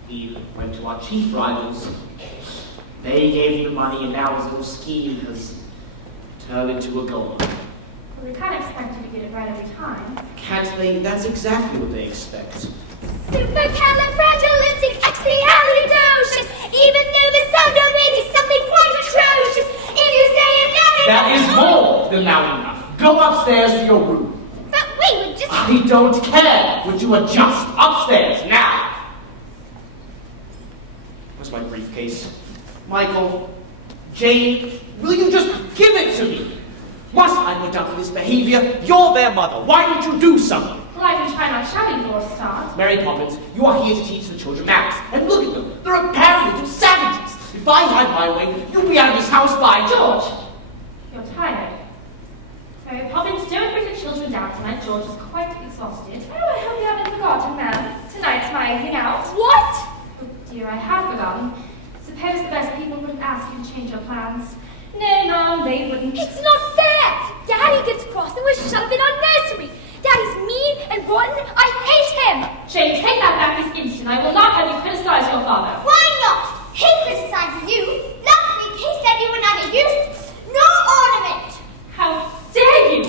He went to our chief rivals. They gave him the money, and now his little scheme has turned into a goal. Well, we can't expect you to get it right every time. Can't they? That's exactly what they expect. Supercalifragilisticexpialidocious. Even though the sound of it is something quite atrocious. If you say it That is more than loud enough. Go upstairs to your room. But we would just... I don't care. Would you adjust? Upstairs, now. Where's my briefcase? Michael, Jane, will you just give it to me? Must I put up with this behavior? You're their mother. Why don't you do something? Well, I can try not shouting for a start. Mary Poppins, you are here to teach the children manners. And look at them. They're apparently little savages. If I had my way, you'd be out of this house by George, you're tired. Mary Poppins, don't bring the children down tonight. George is quite exhausted. Oh, I hope you haven't forgotten, ma'am. Tonight's my evening out. What? Oh, dear, I have forgotten. Suppose the best people wouldn't ask you to change your plans. No, Mom, they wouldn't. It's not fair. Daddy gets cross and we're shut up in our nursery. Daddy's mean and rotten. I hate him. Jane, take that back this instant. I will not have you criticize your father. Why not? He criticizes you. Last week he said you were neither use nor ornament. How dare you!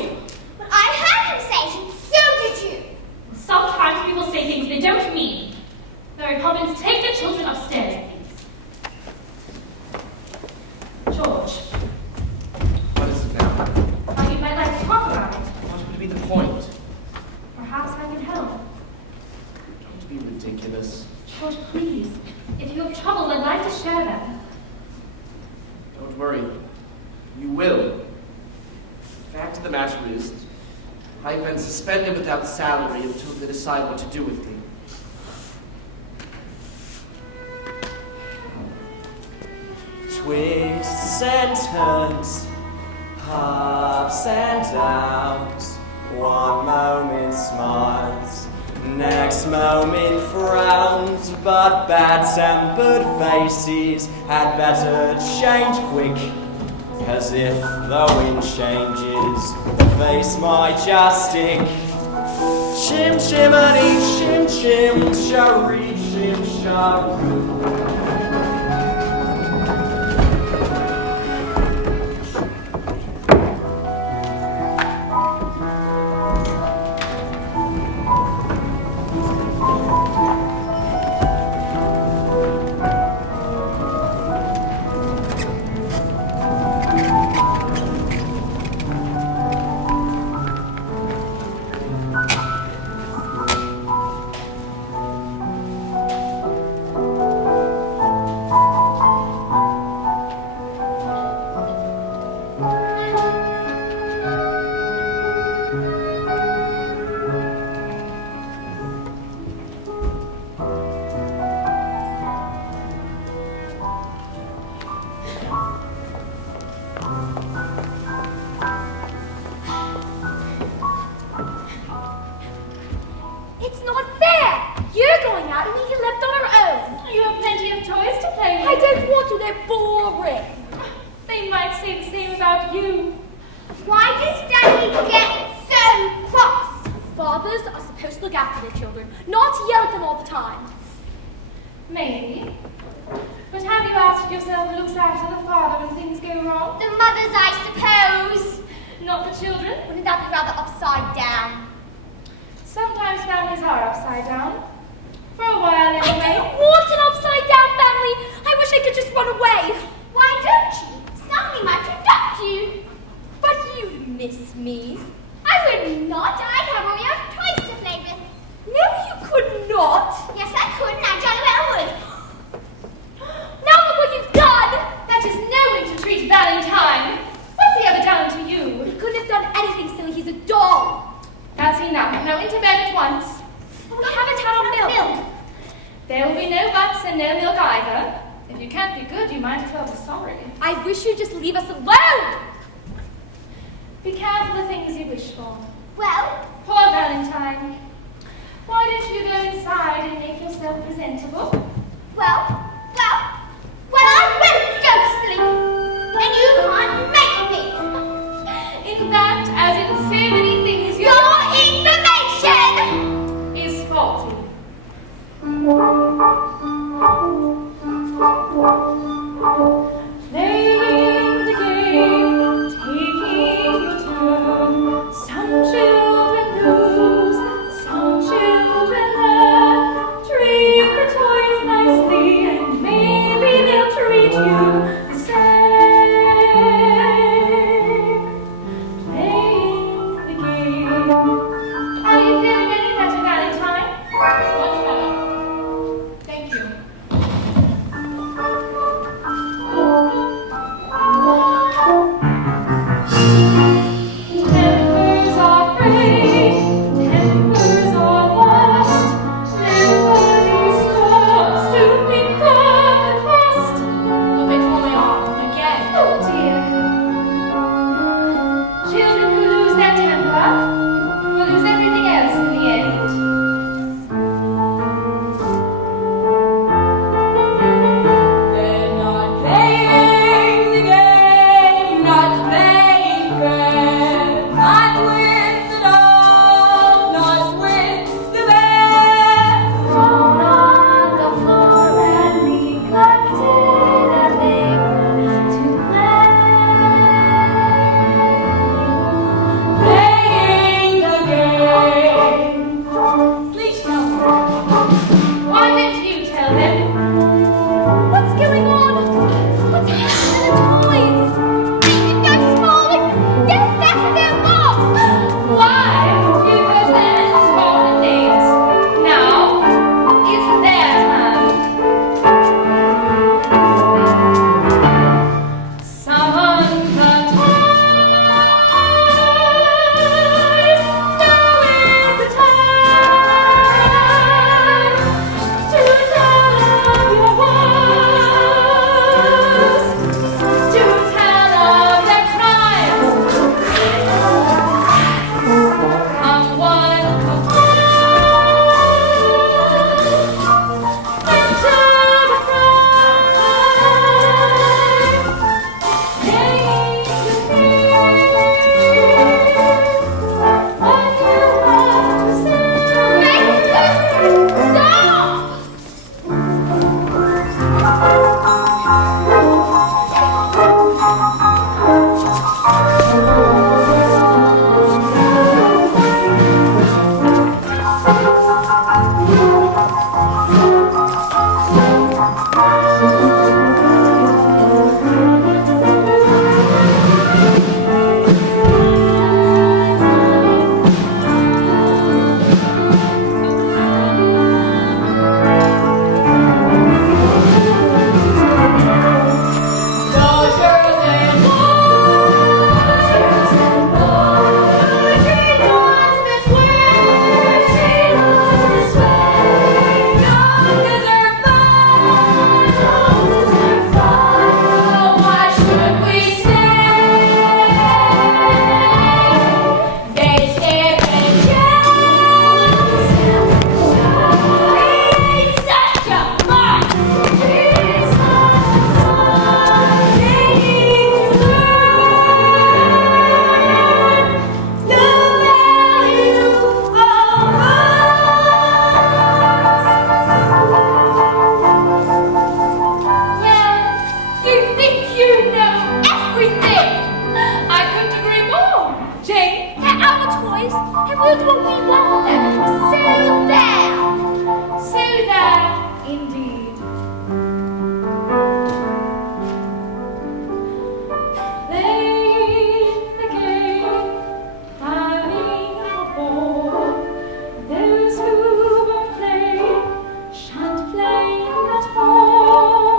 But I heard him say it, and so did you. Sometimes people say things they don't mean. Mary Poppins, take the children upstairs, please. George, What is it now? thought you might like to talk about it. What would be the point? Perhaps I can help. Don't be ridiculous. George, please. If you have trouble, I'd like to share them. Don't worry. You will. The fact of the matter is, I've been suspended without salary until they decide what to do with me. Twists and turns, ups and downs. One moment smiles, next moment frowns. But bad-tempered faces had better change quick, 'cause if the wind changes, the face might just stick. Chim chimney, chim chim, shari, chim shari. boring. They might say the same about you. Why does Daddy get so cross? Fathers are supposed to look after their children, not yell at them all the time. Maybe. But have you asked yourself who looks after the father when things go wrong? The mothers, I suppose. Not the children. Wouldn't that be rather upside down? Sometimes families are upside down. For a while, I anyway. don't want an upside-down family. I wish I could just run away. Why don't you? Somebody might adopt you. But you'd miss me. I would not. I'd have only have toys to play with. No, you could not. Yes, I could, and I jolly well would. Now look what you've done. That is no way to treat Valentine. What's he ever done to you? He couldn't have done anything silly. He's a doll. That's enough. Now into bed at once. We haven't had our milk. There will be no buts and no milk either. If you can't be good, you might as well be sorry. I wish you'd just leave us alone. Be careful the things you wish for. Well, Poor Valentine. Why don't you go inside and make yourself presentable? well, I won't go to sleep. And you can't make me. In that, as in so many things, Your information! is faulty. Playing the game, taking your turn. Some children lose, some children learn. Treat the toys nicely, and maybe they'll treat you the same. Playing the game. Are you feeling any better, Valentine? Much better. Thank you. Tempers are frayed, tempers are lost. Nobody stops to think of the cost. But they totally are, again. Oh dear. Children who lose their temper will And what will we want them? So there! So there, indeed. Playing the game, having a ball. Those who won't play shan't play at all.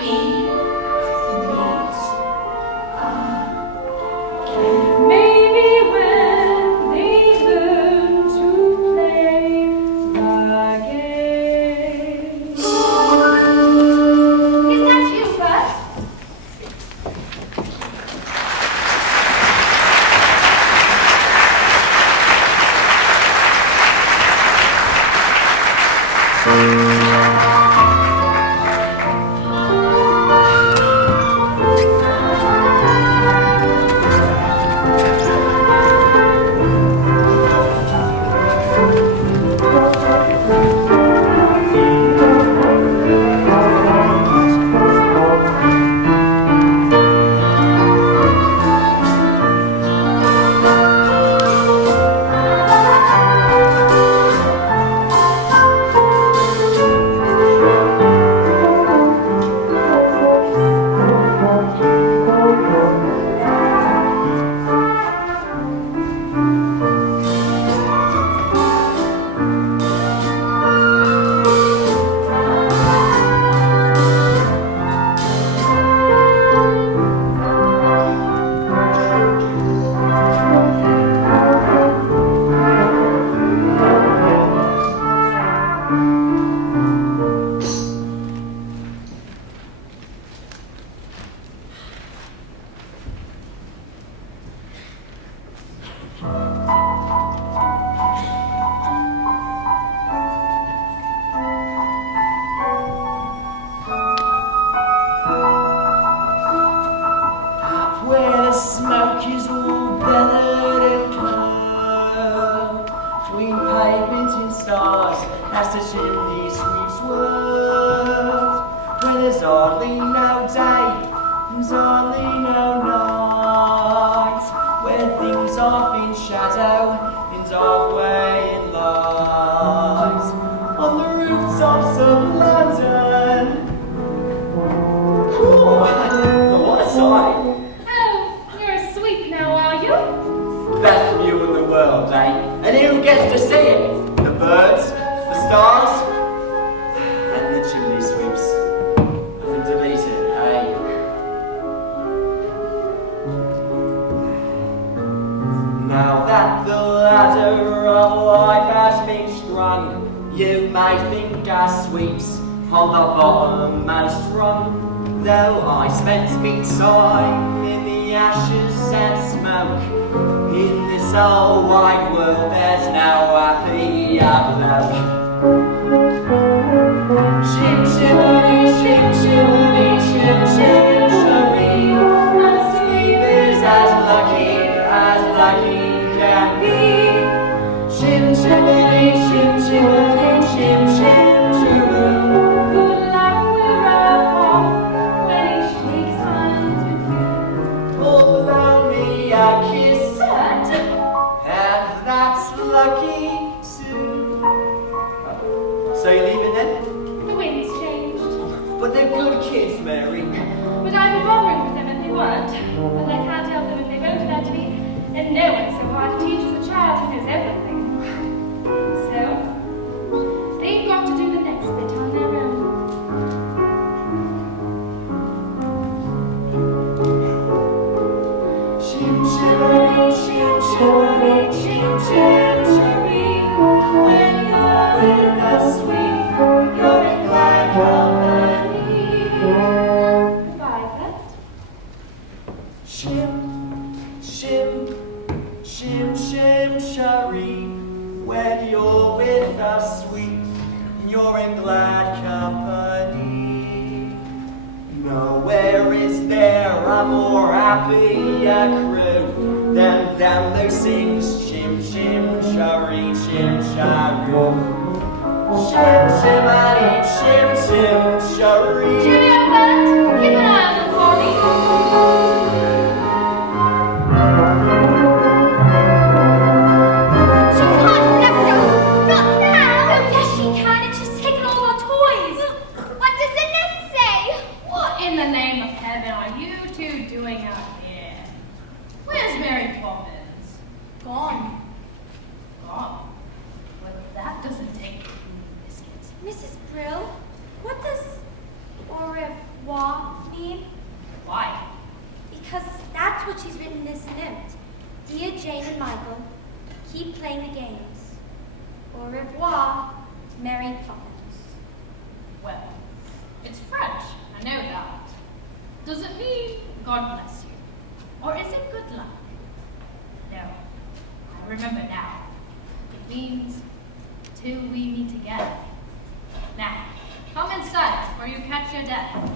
We meet maybe when they learn to play the game. Is that you, Bert? Up where the smoke is all bellowed and curled, between pavement and stars, as the chimney sweeps whirled, where there's hardly no day, there's hardly no night, where things are in shadow, in dark way and light, on the rooftops of London. Cool. What a sight! Oh, you're a sweep now, are you? Best view in the world, eh? And who gets to see it? The birds, the stars, and the chimney sweeps. Nothing to beat it, eh? Now that the ladder of life has been strung, you may think our sweeps on the bottom has strung. Though I spent me time in the ashes and smoke, in this whole wide world there's no happy outlook. Shim shimmery, shim shimmery, shim shim shimmery, and sleep is as lucky can be. Shim shimmery, shim shimmery, shim shim shimmery. Good luck will rub off when he shakes hands with you. Oh, blow me a kiss, But and that's lucky too. So you're leaving then? the wind's changed. But they're good kids, Mary. Would I be bothering with them if they weren't? Well, I can't help them if they won't let me. And no one's so hard to teach as a child who knows everything. So, they've got to do the next bit on their own. Shim shimmery, shim shimmery, shim shim shimmery. When you're with us, sweet, you're in glad company. Goodbye, Pet. Shim, shim, shim, shim, shimmery. When you're with us, sweet, you're in glad company. Nowhere is there a more happy crew than them who sings shim shim shari shim sharu. Shim shimmery, shim shim shari. Cheerio, Pet. Keep an eye on them for me. Gone. Gone. Well, that doesn't take biscuits. Mrs. Brill, what does au revoir mean? Why? Because that's what she's written in this note. Dear Jane and Michael, keep playing the games. Au revoir, Mary Poppins. Well, it's French. I know that. Does it mean God bless you? Or is it good luck? No. I remember now. It means till we meet again. Now, come inside before you catch your death.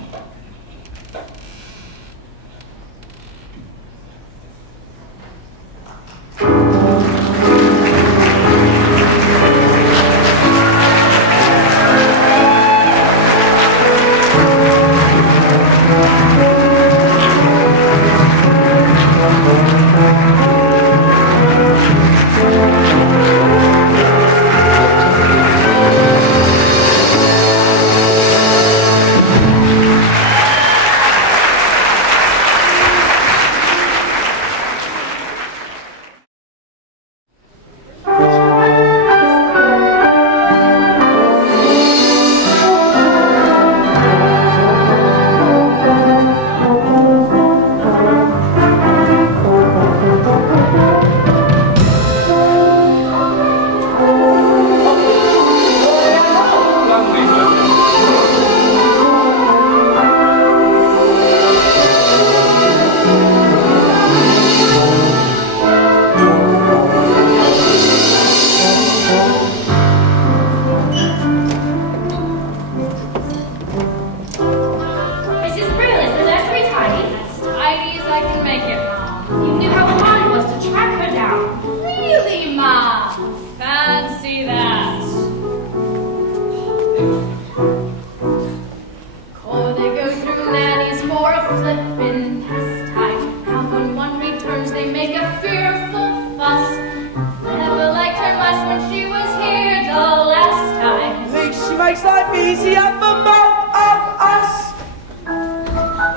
Makes life easier for both of us.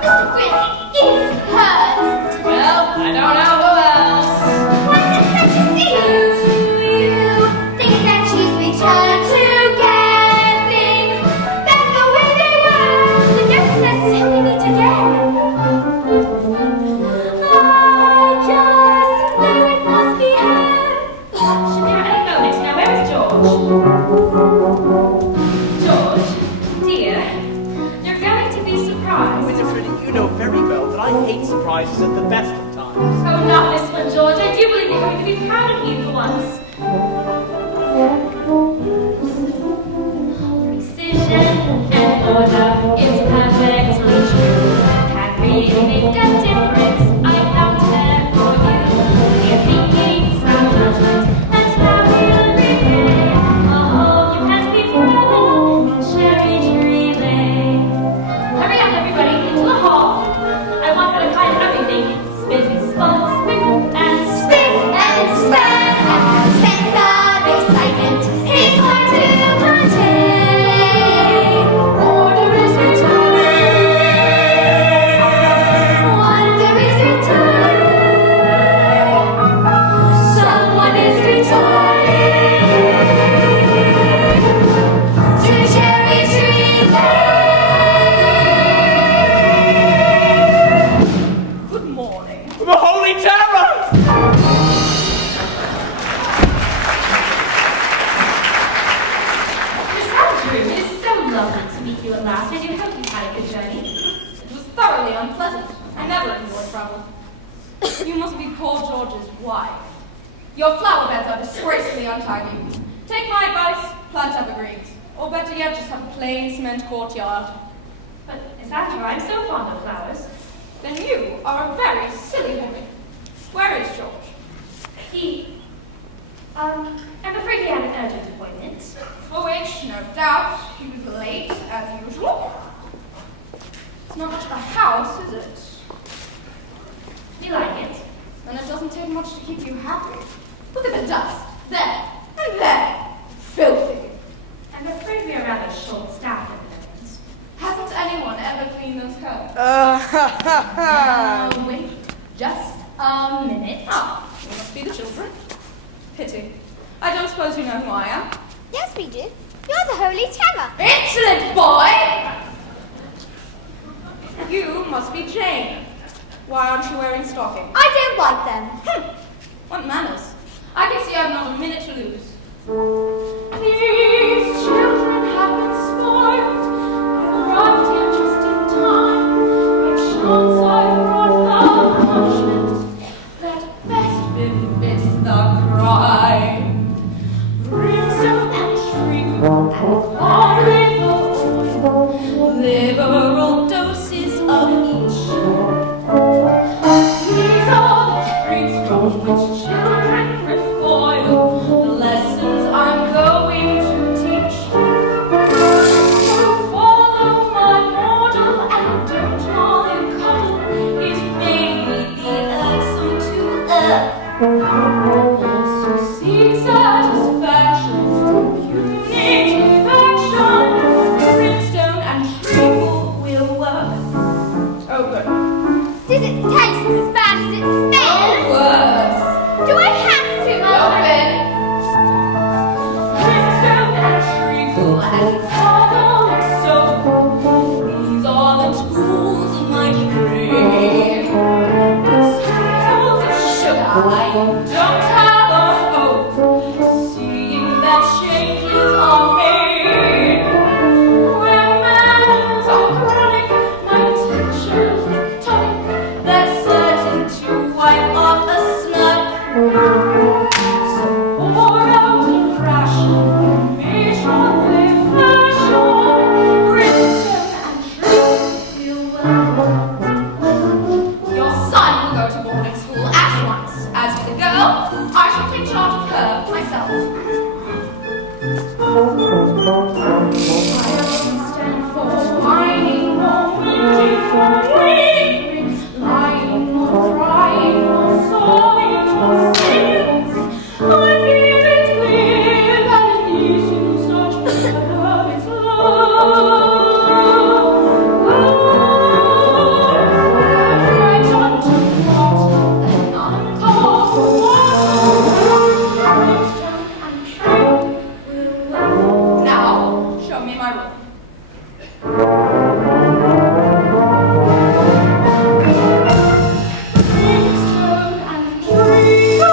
Mr. Brill is hers. Well, I don't know who else. Why is it such a secret? You think that she's returned to get things back the way they were? The note says we meet again. I just know it must be her. Should there any moments now? Where is George? George, dear, you're going to be surprised. Winifred, you know very well that I hate surprises at the best of times. Oh, not this one, George. I do believe you're going to be proud of me for once. Precision and order is perfectly true. Can really make a difference. I found there for you. We're thinking some judgment and now we'll repay. Oh, you can't be forever. Cherry tree lane. Hurry up, everybody, into the hall. I want her to find everything. Spin, spun, spin, and Spick and span and sense of excitement. It's hard to contain. Order is returning. Wonder is returning. Someone is returning to Cherry Tree Lane. Good morning. The Holy Terror! Miss Andrew, it is so lovely to meet you at last. I do hope you've had a good journey. It was thoroughly unpleasant. I never enjoy travel. You must be poor George's wife. Your flower beds are disgracefully untidy. Take my advice, plant evergreens. Or better yet, just have a plain cement courtyard. But, Miss Andrew, I'm so fond of flowers. Then you are a very silly woman. Where is George? I'm afraid he had an urgent appointment. For which, no doubt, he was late, as usual. It's not much of a house, is it? You like it? And it doesn't take much to keep you happy. Look at the dust. There. And there. Filthy. I'm afraid we are rather short-staffed at the moment. Hasn't anyone ever cleaned those curtains? Wait just a minute. Ah, it must be the children. Pity. I don't suppose you know who I am? Yes, we do. You're the Holy Terror. Excellent, boy! You must be Jane. Why aren't you wearing stockings? I don't like them. What manners? I can see I've not a minute to lose. These children have been spoiled. Arrived here just in time. Perchance I brought the punishment that best befits the crime. Brimstone and treacle and glory of oil, liberal doses of each. These are the treats from which children recoil, the lessons I'm going to teach. So follow my model and don't mollycoddle his baby, the irksome to earth. So seek satisfaction through punitive action. Brimstone and treacle will work. Oh, good. Does it taste as bad as it smells? Worse. Do I have to, Mother? Open. Brimstone and treacle and bottle of soap. These are the tools of my trade. With sprinkles of sugar, I don't have a hope. Seeing that changes are made. When manners are chronic, my teacher's the tonic that's certain to wipe off a smut. So pour out a ration, matronly fashion, brimstone and treacle will work. Your son will go to boarding school at once. As for the girl, I shall take charge of her myself. I stand for whining or waiting for waiting, lying or crying or sobbing or singing. I feel it clear that it needs to such a love its love. To what, then uncalled for what? Brimstone and treacle will work. Now, show me my room. Brimstone and treacle.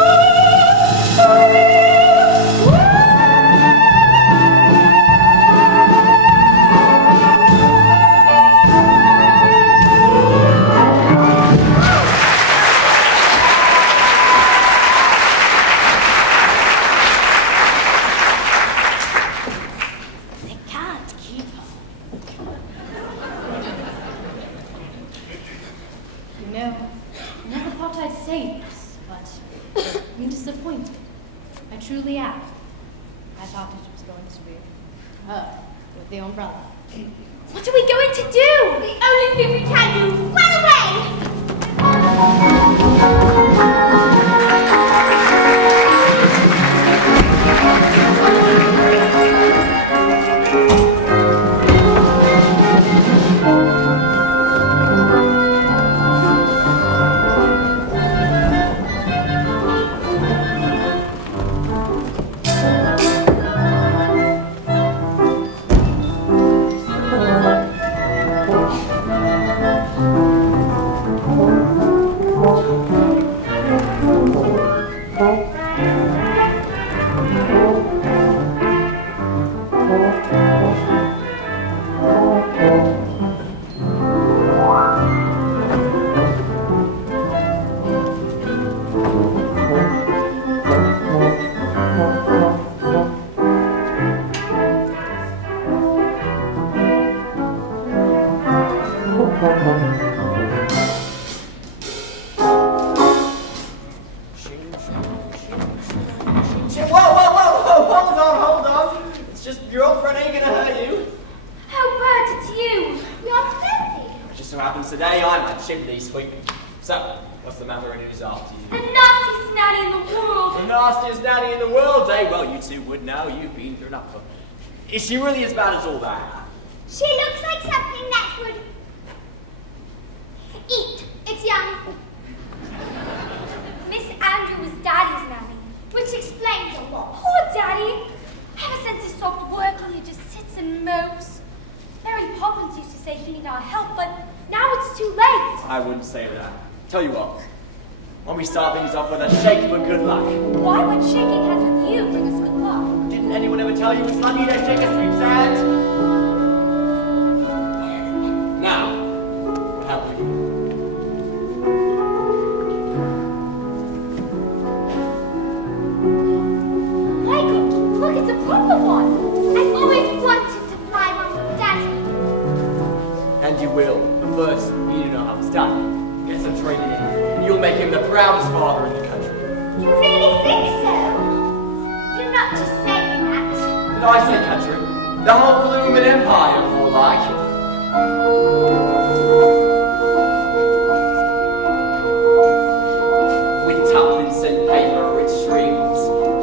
They can't keep her. You know, I never thought I'd say this, but I'm disappointed. I truly am. I thought it was going to be her with the umbrella. What are we going to do? The only thing we can do. Run away! Hold on. It's just your old friend ain't gonna hurt you. How bad it's you? You're filthy. It just so happens today I'm a chimney sweep. So, what's the matter and who's after you? The nastiest nanny in the world. The nastiest nanny in the world, eh? Well, you two would know. You've been through enough. Is she really as bad as all that? She looks like something that would eat its young. Miss Andrew was Daddy's nanny, which explains I wouldn't say that. Tell you what, why don't we start things off with a shake for good luck? Why would shaking hands with you bring us good luck? Didn't anyone ever tell you it's lucky to shake a street's hand? Now, what happened? Michael, look, it's a proper one. I've always wanted to fly one with Daddy. And you will, but first, you need to know how it's done. Get some training in, and you'll make him the proudest father in the country. You really think so? You're not just saying that. Did I say country? The whole bloomin' empire, more like. With tuppence and paper with strings,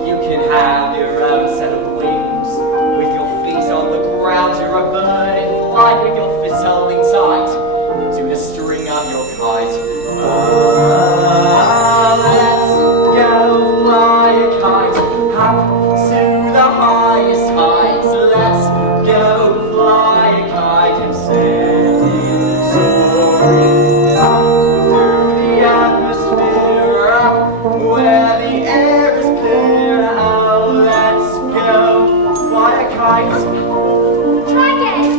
you can have your own set of wings. With your feet on the ground, you're a bird in flight with your fists holding tight to the string of your kite. Let's go fly a kite up to the highest heights. Let's go fly a kite and stand in soaring up through the atmosphere, up where the air is clear. Oh, let's go fly a kite. Try again.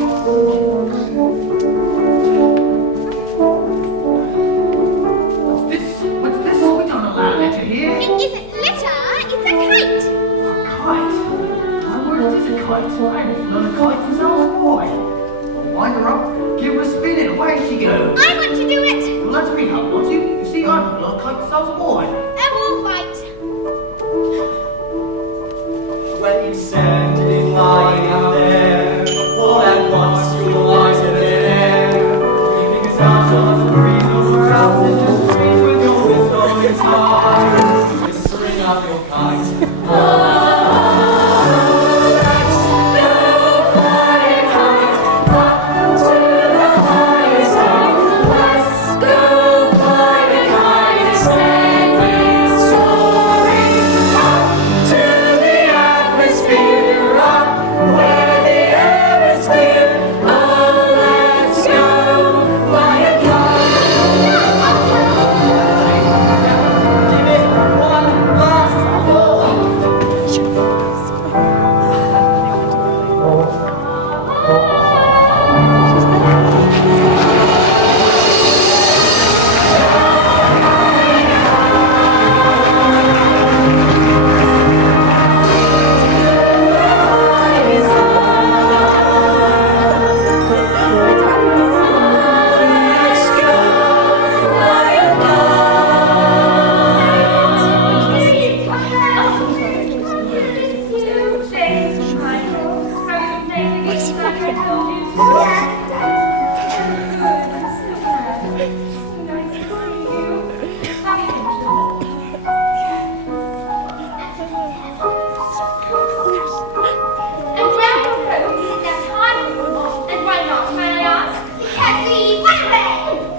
What's this? We don't allow litter here. It isn't litter, it's a kite. Kite? My word, it is a kite. I haven't flown a kite since I was a boy. Well, wind her up, give her a spin, and away she goes. I want to do it. Well, let's be up, won't you? You see, I haven't flown a kite since I was a boy. Oh, all right. When you stand in line out there, all at once your eyes are there. Keeping his arms on the breeze over out in the street with your fist on his eyes. The string of your kite. Give it one last pull. And round the road, that hard wall. And why not, may I ask? Because we went away.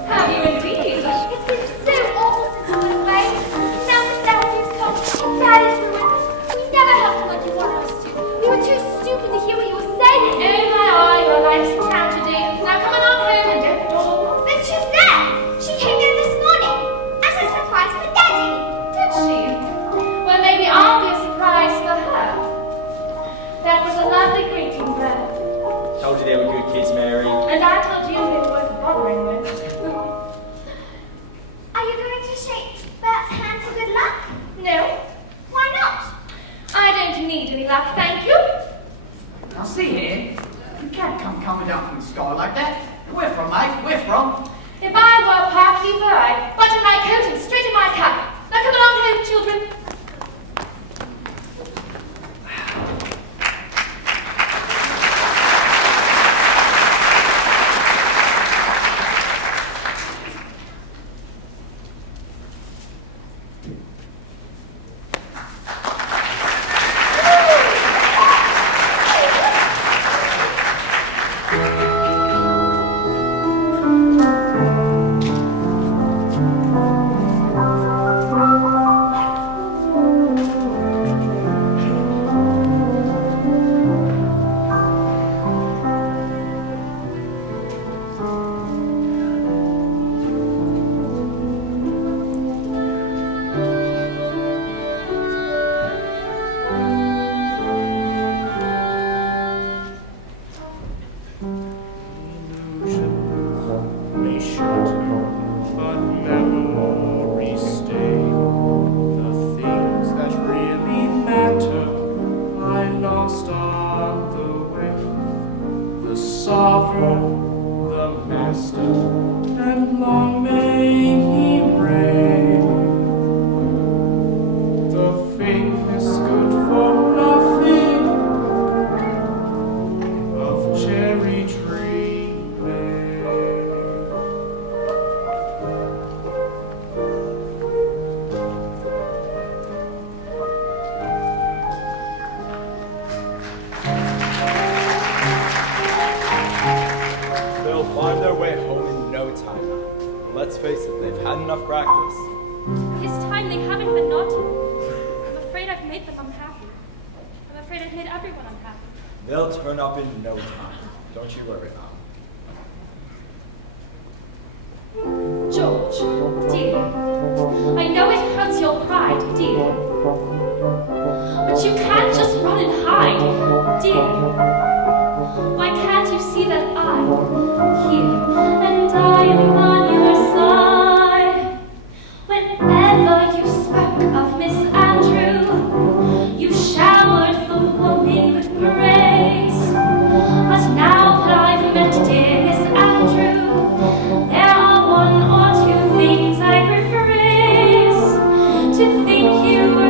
Have you indeed? It's been so awful since we went away. Now Mr. Andrews comes, and Dad is ruined. We never helped him like he wanted us to. We were too stupid to hear what he was saying. Oh my, your life's a tragedy. Now come along home and don't dawdle. But she's there. She came in this morning as a surprise for Daddy. Did she? Well, maybe I'll be a surprise for her. That was a lovely greeting, Bert. Told you they were good kids, Mary. And I told you they were worth bothering with. Are you going to shake Bert's hand for good luck? No, Why not? I don't need any luck, thank you. Now see here, you can't come coming down from the sky like that. Where from, mate? Where from? If I were a parky bird, button my coat and straighten my cap. Now come along home, children. let's face it, they've had enough practice. This time they haven't been naughty. I'm afraid I've made them unhappy. I'm afraid I've made everyone unhappy. They'll turn up in no time. Don't you worry, Mom. George, dear, I know it hurts your pride, dear. But you can't just run and hide, dear. Why can't you see that I'm here and I am on your side? Whenever you spoke of Miss Andrew, you showered the woman with praise. But now that I've met dear Miss Andrew, there are one or two things I prefer is to think you were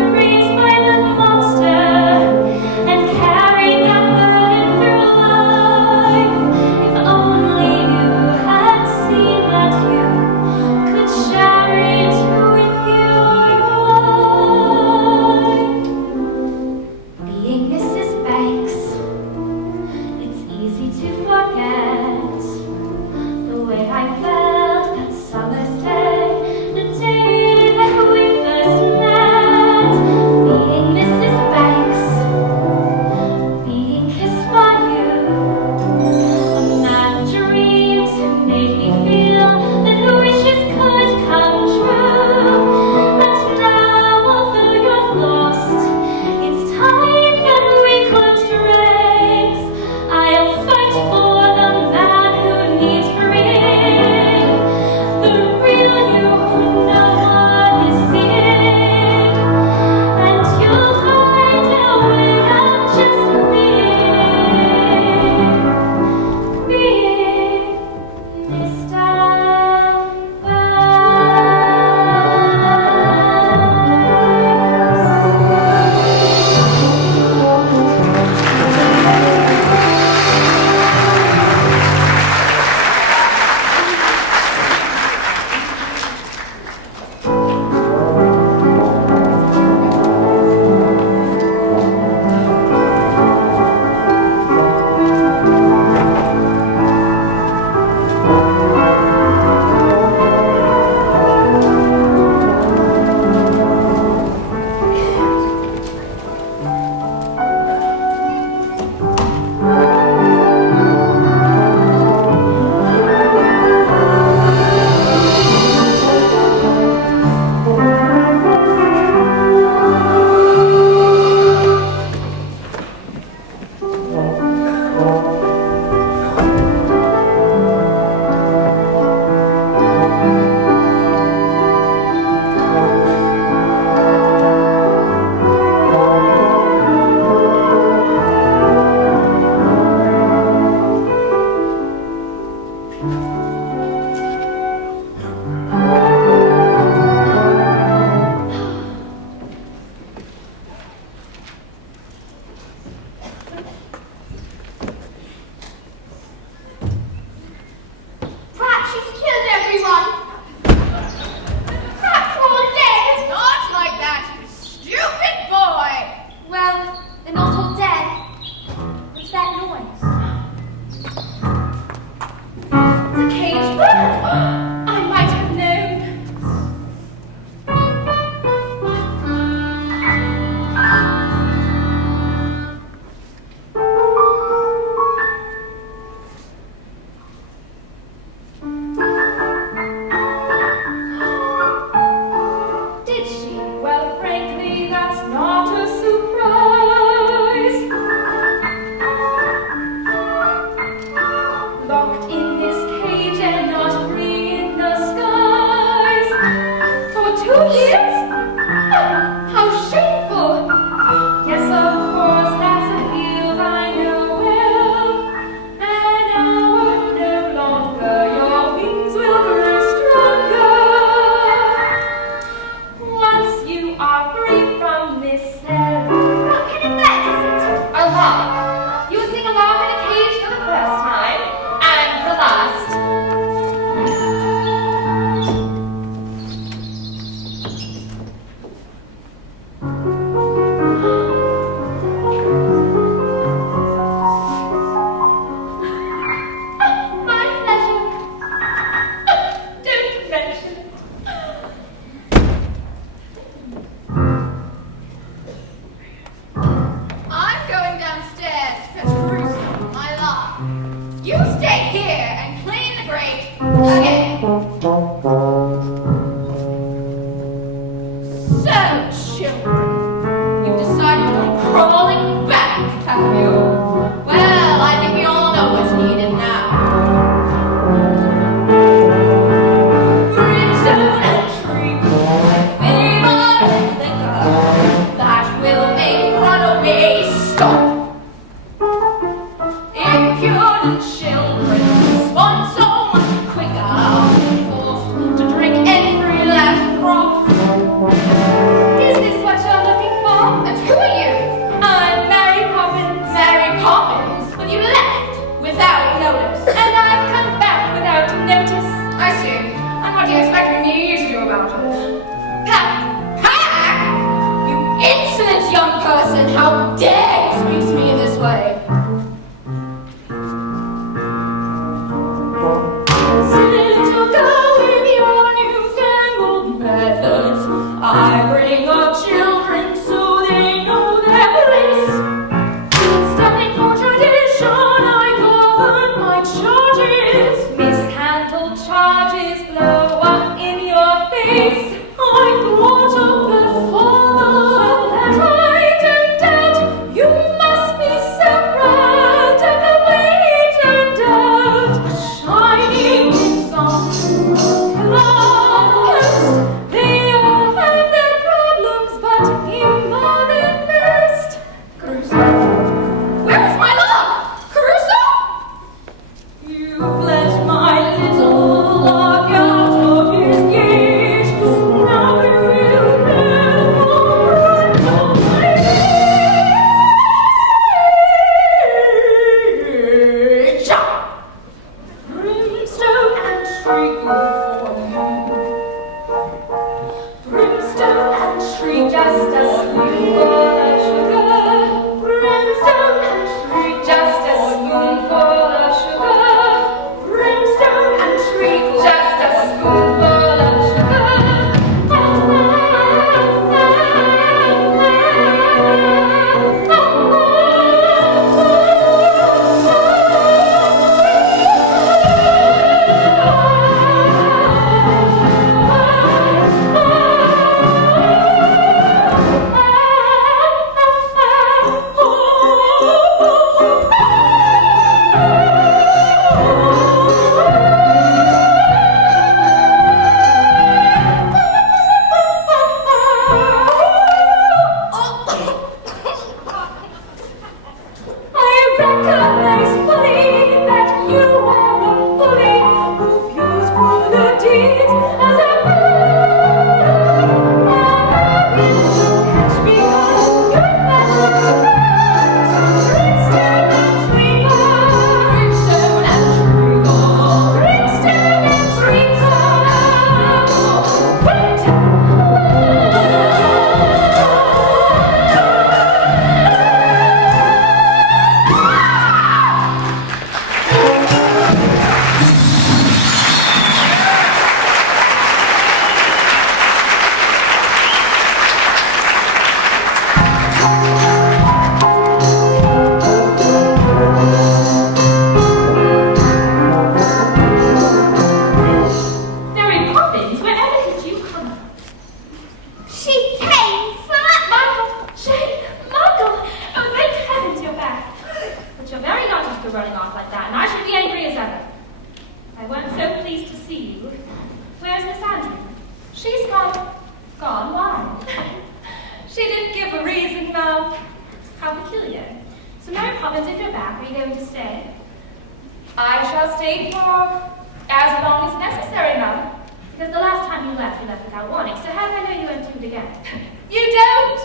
decided to come crawling back, have you? Well, I think we all know what's needed now. Brimstone and treacle, my favorite liquor, that will make runaways stop. Impudent children respond so much quicker, forced to drink every last drop. Is this what you're looking for? And who are you? I'm Mary Poppins. Mary Poppins? But you left without notice. And I've come back without notice. I see. And what do you expect me to do about it? Pack! Pack! You insolent young person! How dare you speak to me in this way? Silly little girl with your newfangled methods. I bring up children so they know their place. Standing for tradition, I govern my charges. Mishandled charges blow up in your face. I brought up the father, and I don't doubt you must be so proud of the way he turned out. Shining song, close. They all have their problems, but him more than most. Crusoe? Where's my love? Crusoe? You've let my little log out of his cage. Now you will never run away. Jump! Brimstone and treacle for you. Brimstone and treacle, just a spoonful of sugar. Brimstone and treacle, just a spoonful of sugar. Brimstone and treacle, just a spoonful of I recognize fully that you are a bully who views cruel deeds as a man. Catch me 'cause you're fast. Brimstone and treacle, brimstone and treacle, brimstone and Mary Poppins, wherever did you come from? She came from Michael, Jane, Michael! Oh, thank heavens you're back. But you're very naughty for running off like that, and I should be angry as ever. I weren't so pleased to see you. Where's Miss Andrew? She's gone. Gone? Why? She didn't give a reason, no. How peculiar. So, Mary Poppins, if you're back, are you going to stay? I shall stay for as long as necessary, ma'am. Because the last time you left without warning. So how do I know you won't do it again? You don't!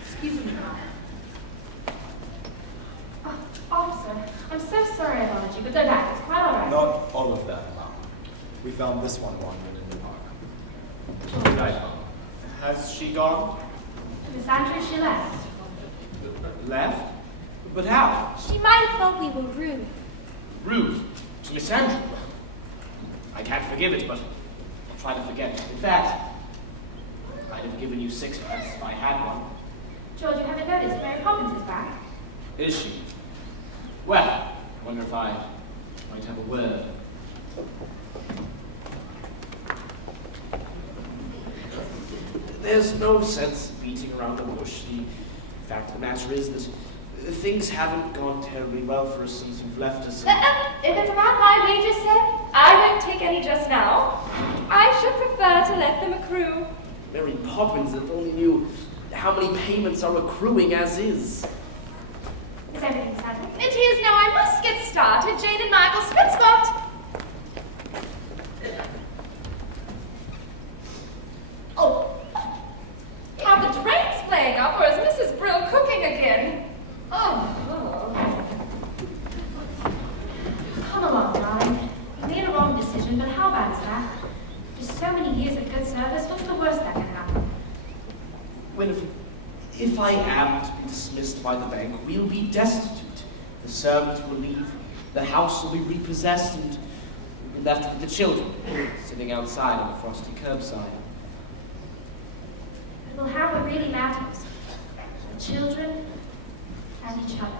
Excuse me, ma'am. Oh, officer, I'm so sorry I bothered you, but go back. It's quite all right. Not all of that, Mom. We found this one wandered in the park. Good night, Mom. Has she gone? Miss Andrews, she left. Left? But how? She might have thought we were rude. Rude to Miss Andrew. I can't forgive it, but I'll try to forget. In fact, I'd have given you sixpence if I had one. George, you haven't noticed Mary Poppins is back. Is she? Well, I wonder if I might have a word. there's no sense beating around the bush. The fact of the matter is that things haven't gone terribly well for us since you've left us. If it's about my wages, sir, I won't take any just now. I should prefer to let them accrue. Mary Poppins, if only knew how many payments are accruing as is. Is everything settled? It is now. I must get started. Jane and Michael Spitzbot. Oh. Are the drains playing up, or is Mrs. Brill cooking again? Oh. Come along, darling. You made a wrong decision, but how bad is that? Just so many years of good service, what's the worst that can happen? Winifred, if I am to be dismissed by the bank, we'll be destitute. The servants will leave, the house will be repossessed, and we'll be left with the children, sitting outside on the frosty curbside. But we'll have what really matters. The children and each other.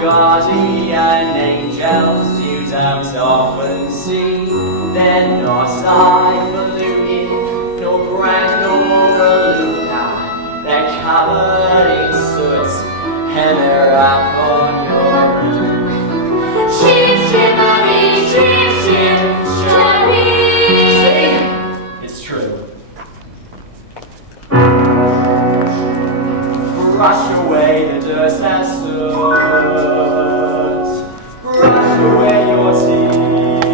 guardian angels you don't often see. They're not highfalutin, nor grand nor aloof. Nah, they're covered in soot and they're up on your roof. Chip, chippery, chip, chip, chippery. See? It's true. Brush away the dust and soot. Brush away your tears.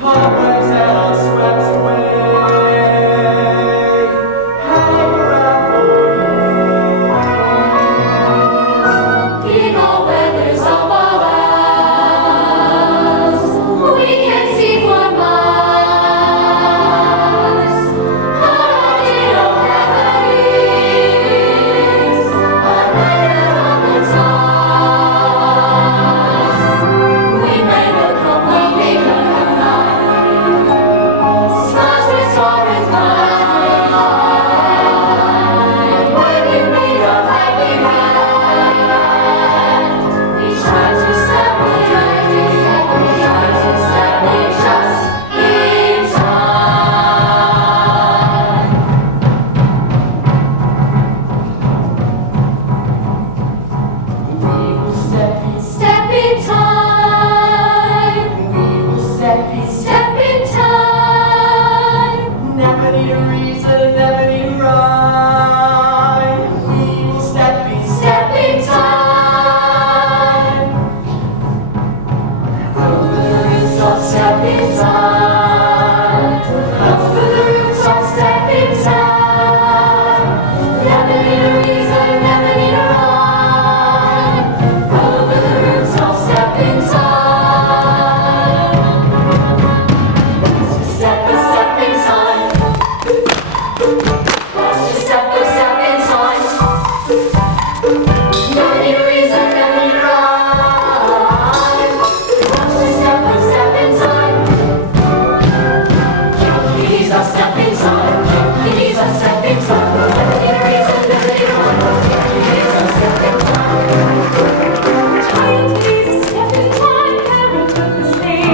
Cobwebs that are swept away. Hang around for years. In all weathers of our lives, we can see for miles. Our idea of heaven is a light on the stars. We may look completely blind, smudged with sorrow's mind. When you need a helping hand, we try to step in, just in time. We will step Step in time. we will step Step in time. Never need a reason, never need a rhyme. We will step Step in time. Over the rooftop, step in time. Over the rooftop, step in time. Never need a reason, never need a rhyme. Over the rooftop, step in time. Step in time. Step in time. No need a reason, no need a rhyme. Step in time. Please, I'll step in time. Please, I'll step in time. No need a reason, no need a rhyme. Please, I'll step in time. Child, please, step in time. Parent of the sea.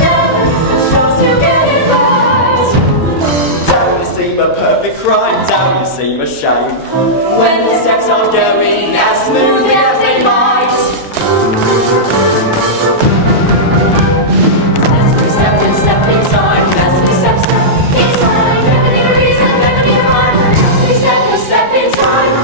Never miss a chance to get it right. Don't it seem a perfect crime? Don't it seem a shame? When the steps are going as smoothly as they might. As we step in time. As we step in time. Never need a reason, never need a rhyme. As we step in time.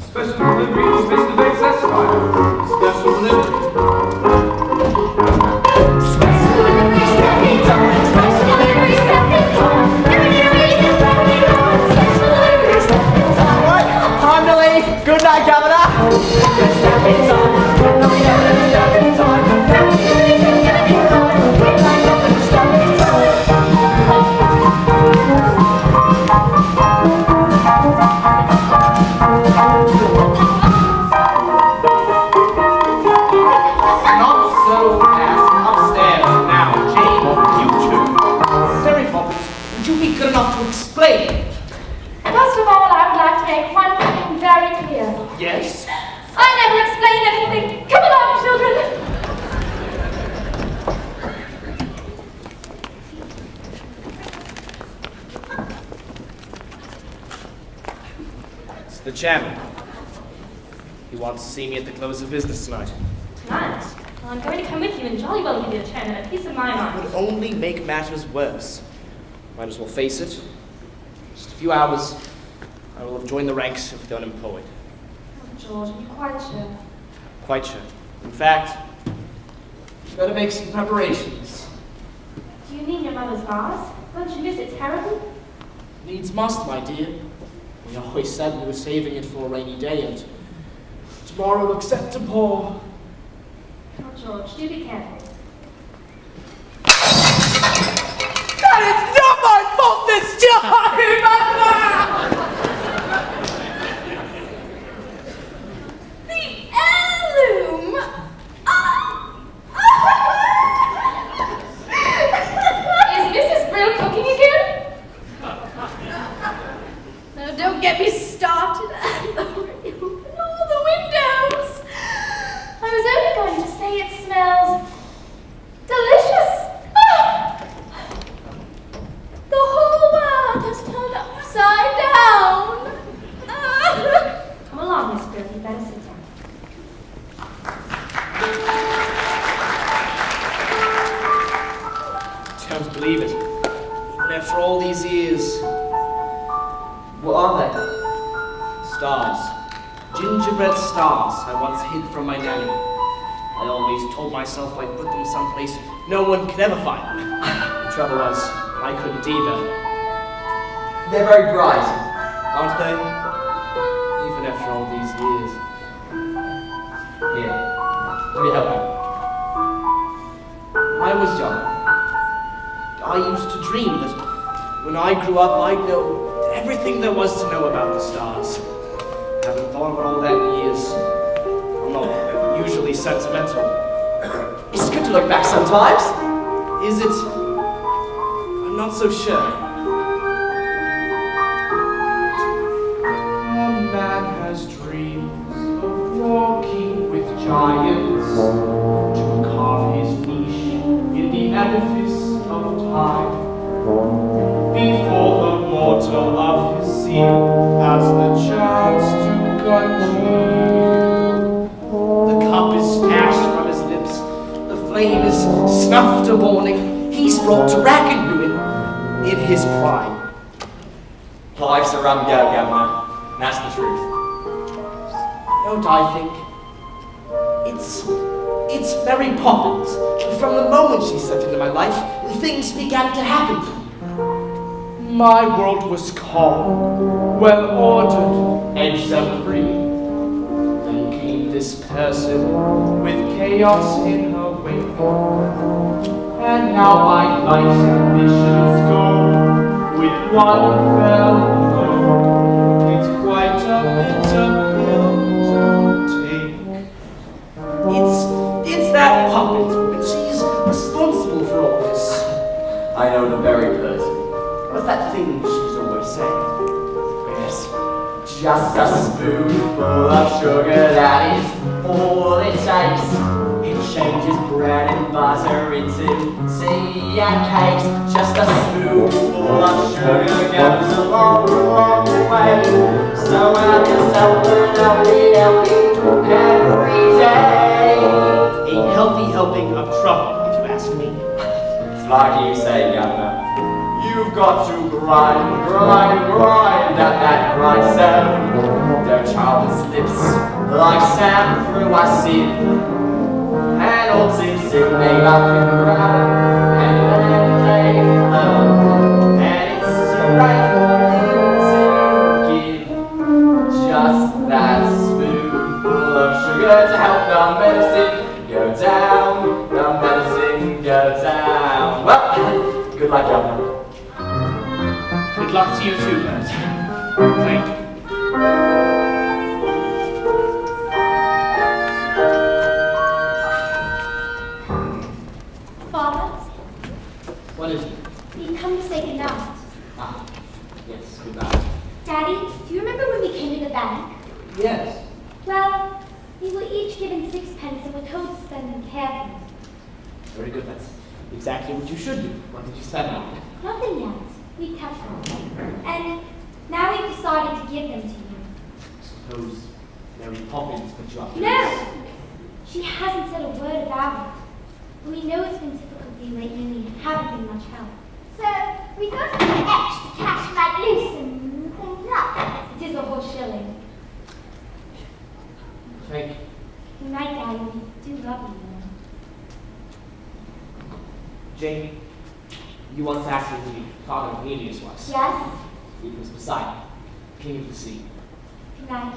Special delivery to Mr. Bates Esquire. Special delivery. Time to leave. Good night, Governor. Not so fast. Upstairs now. Jane, you two. Mary Poppins, would you be good enough to explain? First of all, I would like to make one thing very clear. Yes? I never explain anything. Come along, children. It's the chairman. He wants to see me at the close of business tonight. Tonight? Well, I'm going to come with you and jolly well give you a chairman a piece of my It mind. would only make matters worse. Might as well face it. Just a few hours, I will have joined the ranks of the unemployed. Oh, George, are you quite sure? Quite sure. In fact, better make some preparations. Do you mean your mother's vase? Won't you miss it terribly? Needs must, my dear. We always said we were saving it for a rainy day, and tomorrow looks set to pour. Oh, George, do be careful. That is not my fault this time! The heirloom! Is Mrs. Brill cooking again? No, don't get me started. Open all the windows. I was only going to say it smells delicious. Ah! The whole world has turned upside down. Ah! Come along, Miss Brill, you better sit down. Don't believe it. But after all these years, What are they? stars. Gingerbread stars I once hid from my nanny. I always told myself I'd put them someplace no one could ever find them. The trouble was, I couldn't either. They're very bright. Aren't they? Even after all these years. Here, let me help you. When I was young, I used to dream that when I grew up, I'd know everything there was to know about the stars. I haven't thought about all that in years. I'm not usually sentimental. It's good to look back sometimes. Is it? I'm not so sure. A man has dreams of walking with giants to carve his niche in the edifice of time. Before the mortal of his seal has the chance to congeal. The cup is snatched from his lips, the flame is snuffed a warning. He's brought to rack and ruin in his prime. Life's a rum go, Governor. That's the truth. don't I think? It's Mary Poppins. From the moment she stepped into my life, things began to happen. My world was calm, well ordered, exemplary. Then came this person with chaos in her wake. And now my life's ambitions go with one fell blow. It's quite a bitter pill to take. It's that Poppins woman. She's responsible for all this. I know the very person. What's that thing she's always saying? Yes, just a spoonful of sugar, that is all it takes. It changes bread and butter into tea and cakes. Just a spoonful of sugar goes a long, long way. So have yourself a lovely helping every day. A healthy helping of trouble, if you ask me. It's like you say, Governor. You've got to grind, grind, grind at that grindstone. Don't sharpen slips like sand through a sieve. And all too soon they up and run, and then they flow. And it's too late for you to give just that spoonful of sugar to help the medicine go down, the medicine go down. Well, good luck, Governor. Good luck to you too, Bert. Thank you. Father, What is it? we've come to say goodnight. Ah, yes, goodbye. Daddy, do you remember when we came to the bank? Yes. Well, we were each given 6 pence and were told to spend them carefully. Very good, that's exactly what you should do. What did you spend on it? Nothing yet. We kept them. And now we've decided to give them to you. Suppose Mary Poppins put you up to No! this. She hasn't said a word about it. But we know it's been difficult for you lately and we haven't been much help. So, we thought of an extra cash might loosen things up. It is a whole shilling. Thank you. Good night, Daddy. We do love you, Jane, you once asked me who the father of Aeneas was. Yes? He was Poseidon, king of the sea. Good night.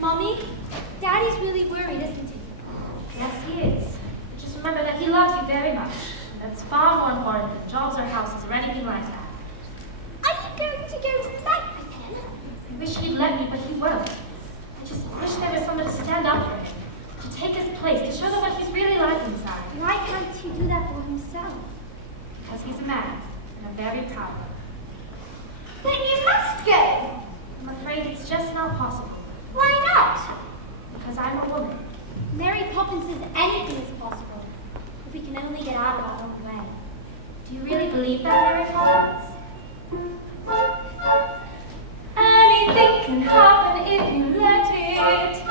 Mommy, Daddy's really worried, isn't he? Yes, he is. Just remember that he loves you very much. That's far more important than jobs or houses or anything like that. Are you going to go to the bank with him? I wish he'd let me, but he won't. I just wish there was someone to stand up for him, to take his place, to show them what he's really like inside. Why can't he do that for himself? Because he's a man, and I'm very proud of him. Then you must go. I'm afraid it's just not possible, Why not? because I'm a woman. Mary Poppins says anything is possible. If we can only get out of our own way. Do you really believe that, Mary Poppins? Anything can happen if you let it.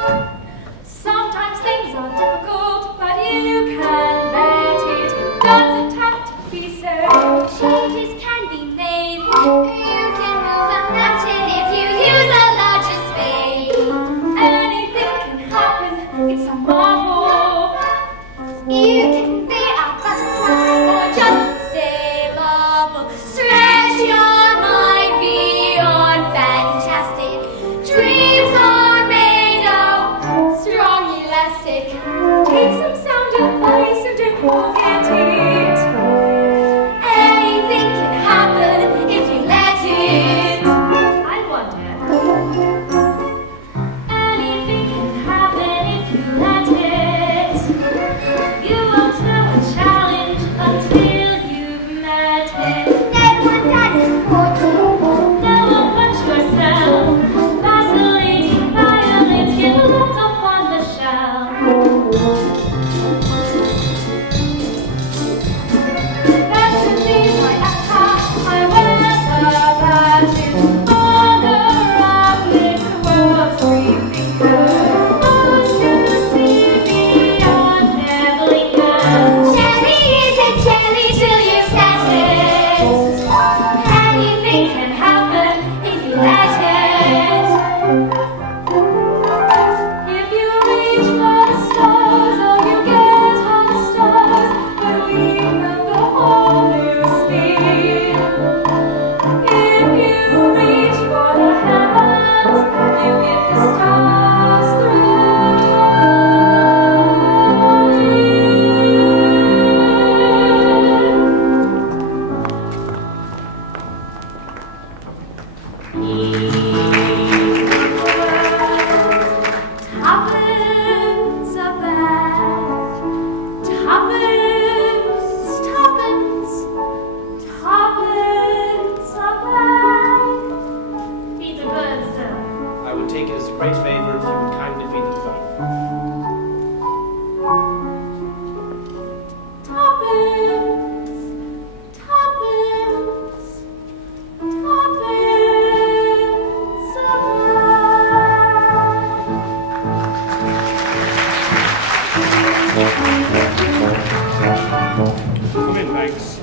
thanks.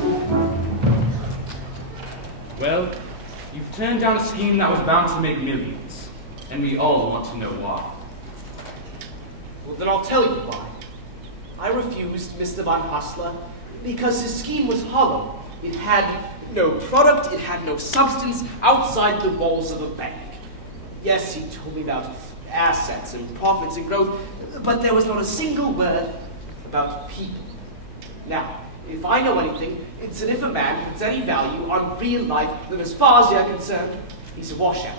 Well, you've turned down a scheme that was bound to make millions, and we all want to know why. Well, then I'll tell you why. I refused Mr. Van Hassler because his scheme was hollow. It had no product, it had no substance outside the walls of a bank. Yes, he told me about assets and profits and growth, but there was not a single word about people. Now, if I know anything, it's that if a man puts any value on real life, then as far as you're concerned, he's a washout.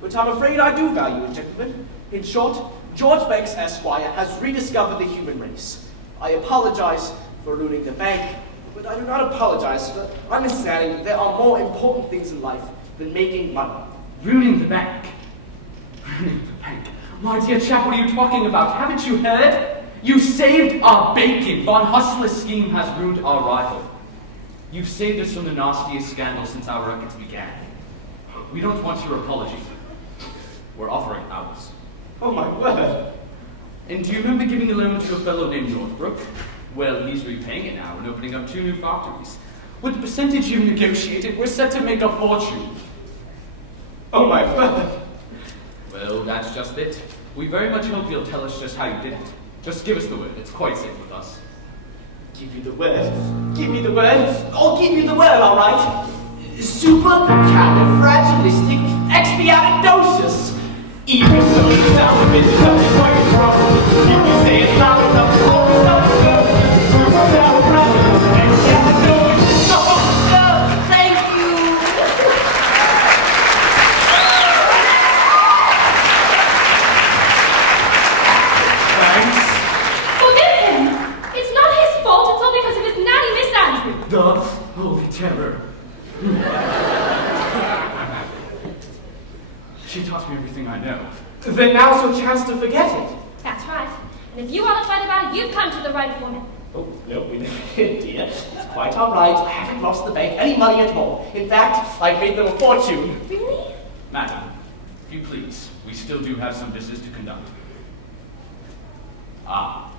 But I'm afraid I do value it, gentlemen. In short, George Banks, Esquire, has rediscovered the human race. I apologize for ruining the bank, but I do not apologize for understanding that there are more important things in life than making money. Ruining the bank. Ruining the bank. My dear chap, what are you talking about? Haven't you heard? You saved our bacon. Von Hustler's scheme has ruined our rival. You've saved us from the nastiest scandal since our records began. We don't want your apology. We're offering ours. Oh my word! And do you remember giving a loan to a fellow named Northbrook? Well, he's repaying it now and opening up 2 new factories. With the percentage you negotiated, we're set to make a fortune. Oh my word! Well, that's just it. We very much hope you'll tell us just how you did it. Just give us the word. It's quite safe with us. Give you the word. Give me the word. I'll give you the word, all right? Supercalifragilisticexpialidocious. Even though you sound a bit something quite wrong, if you say it loud enough, all the stuff is good. Supercalifragilisticexpialidocious. Thank you. Thanks. Forgive him. It's not his fault. It's all because of his nanny, Miss Andrew. The holy terror. She taught me everything I know. Then now's your chance to forget it. That's right. And if you want to fight about it, you've come to the right woman. Oh, no, we never did, dear. It's quite all right. I haven't lost the bank any money at all. In fact, I've made them a fortune. Really? Madam, if you please, we still do have some business to conduct. Ah,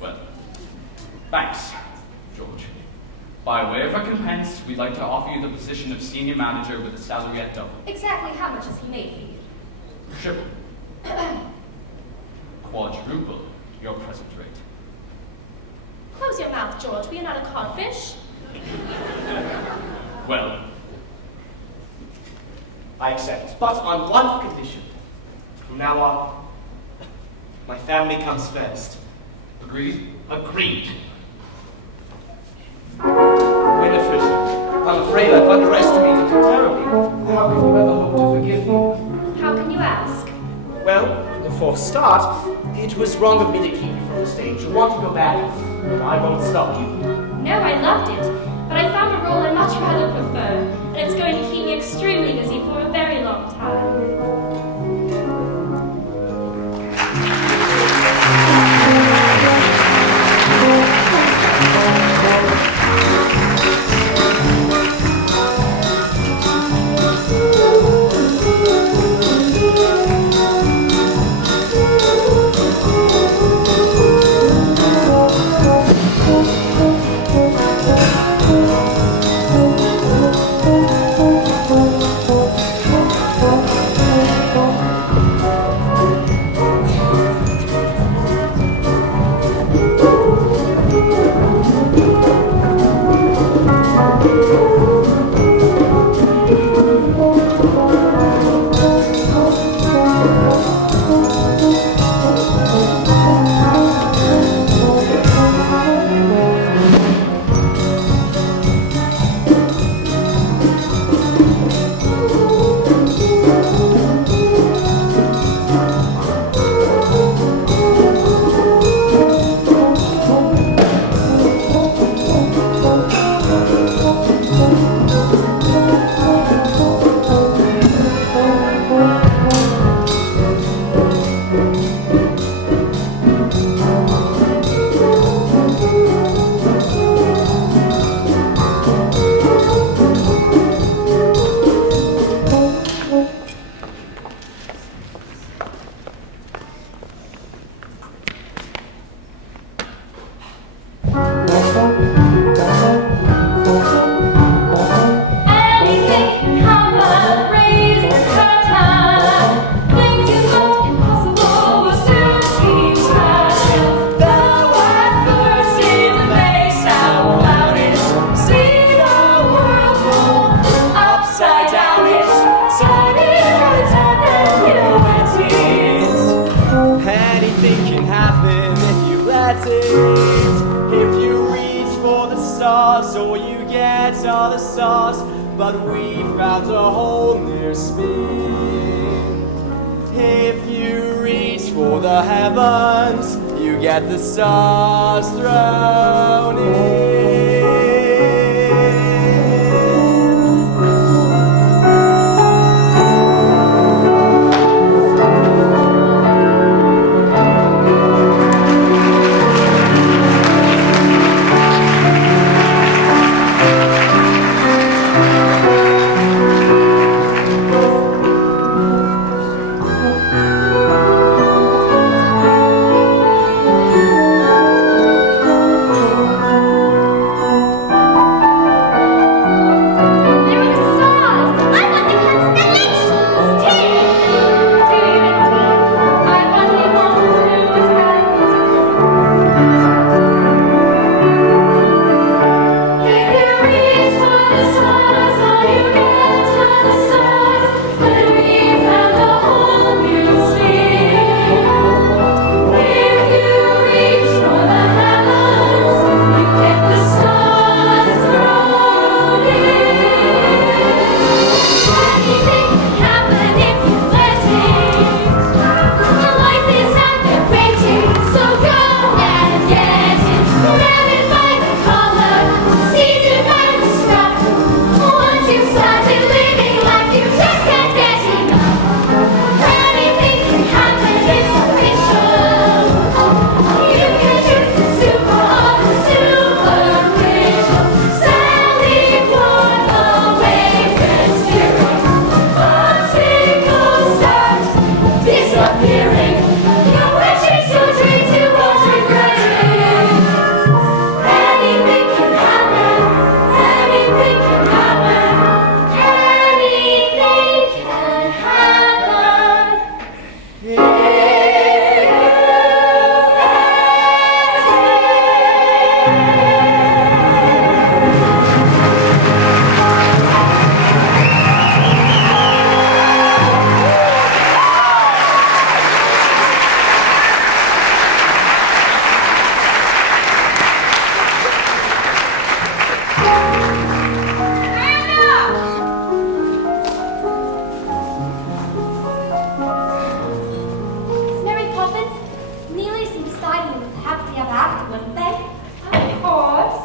well, thanks, George. By way of recompense, we'd like to offer you the position of senior manager with a salary at double. Exactly how much has he made for you? Triple. Quadruple your present rate. Close your mouth, George. We are not a codfish. Well, I accept, but on one condition. From now on, my family comes first. agreed? Agreed. Winifred, I'm afraid I've underestimated you terribly. How can you ever hope to forgive me? How can you ask? Well, for a start, it was wrong of me to keep you from the stage. You want to go back, and I won't stop you. No, I loved it. But I found a role I much rather prefer, and it's going to keep me extremely busy for a very long time. Anything can happen if you let it. If you reach for the stars, all you get are the stars. But we found a whole new spin. If you reach for the heavens, you get the stars thrown in. Mary Poppins, Neely seems siding with happily ever after, wouldn't they? Of course.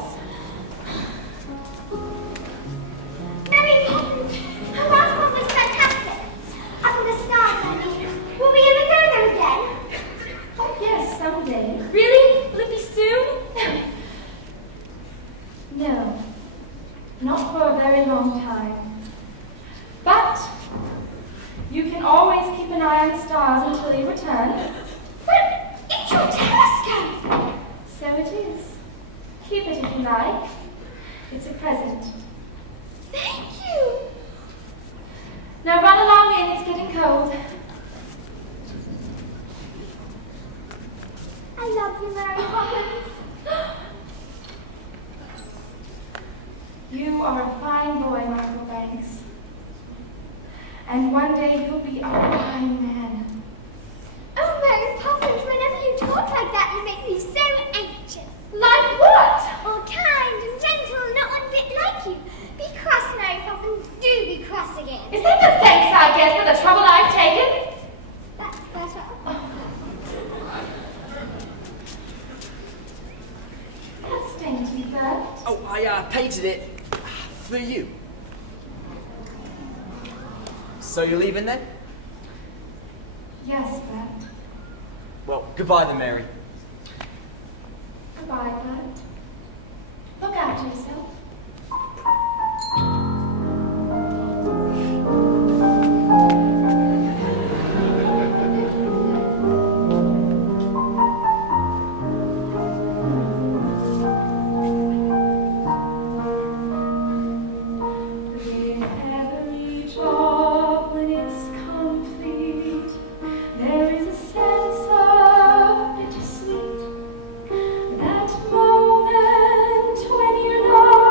Mary Poppins, her last one was fantastic. Up in the stars, I mean. Will we ever go there again? Oh, yes, someday. Really? Will it be soon? No. Not for a very long time. But you can always keep an eye on the stars until you return. But it's your telescope! So it is. Keep it if you like. It's a present. Thank you! Now run along in, it's getting cold. I love you, Mary Poppins. You are a fine boy, Michael Banks. And one day you'll be a fine man. Oh, Mary Poppins, whenever you talk like that, you make me so anxious. Like what? All kind and gentle, not one bit like you. Be cross, Mary Poppins. Do be cross again. Is that the thanks I get for the trouble I've taken? That's better. That's dainty, Bert. Oh, I painted it for you. So you're leaving then? Yes, Bert. Well, goodbye then, Mary. Goodbye, Bert. Look after yourself. That moment when you know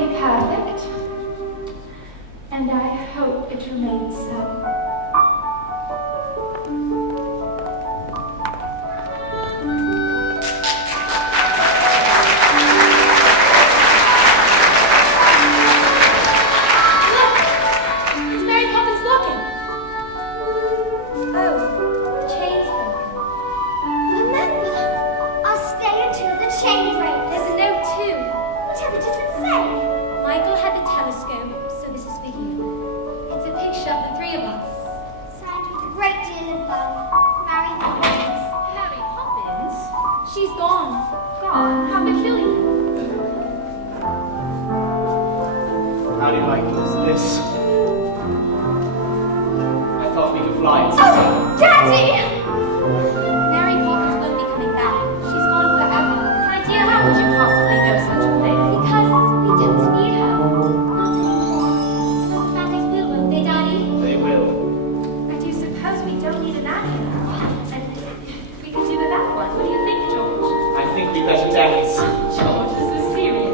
absolutely perfect. And I hope it remains so. Look! It's Mary Poppins looking. Oh, the chain's broken. Remember, I'll stay until the chain breaks. There's a note too. Whatever does it say? Michael had the telescope, so this is for you. It's a picture of the three of us. Signed with a great deal of love, Mary Poppins. Mary Poppins? She's gone. Gone? How peculiar. How delightful is this? I thought we could fly at Oh, Daddy! Mary Poppins won't be coming back. She's gone forever. My dear, how could you possibly know such a thing? Because we didn't need her. Not anymore. Families will, won't they, Daddy? They will. And do you suppose we don't need a nanny now? And we can do without one. What do you think, George? I think we better dance. George, this is serious.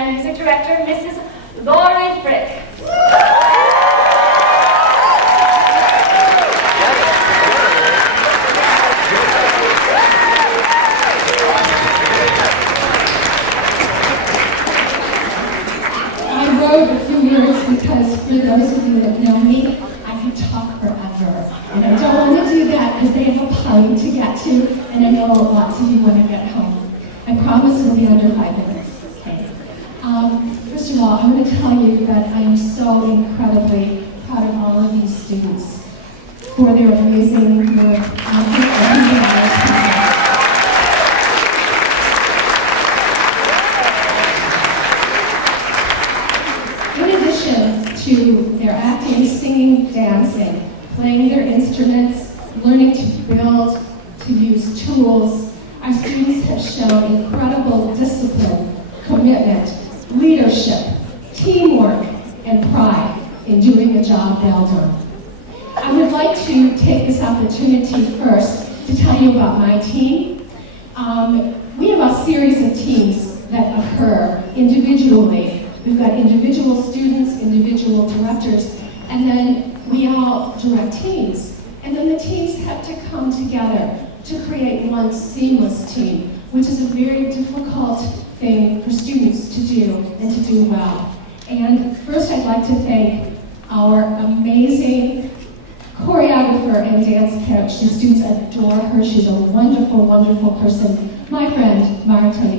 and music director, Mrs. Laurie Frick. I wrote a few lyrics because for those of you that know me, I could talk forever. And I don't want to do that because they have a party to get to, and I know lots of you want to get home. I promise it'll be under 5 minutes. Okay. First of all, I want to tell you that I am so incredibly proud of all of these students for their amazing work. To their acting, singing, dancing, playing their instruments, learning to build, to use tools, our students have shown incredible discipline, commitment, leadership, teamwork, and pride in doing the job well done. I would like to take this opportunity first to tell you about my team. We have a series of teams that occur individually. We've got individual students, individual directors, and then we all direct teams. And then the teams have to come together to create one seamless team, which is a very difficult thing for students to do and to do well. And first I'd like to thank our amazing choreographer and dance coach. The students adore her. She's a wonderful, wonderful person. My friend, Mara Tony.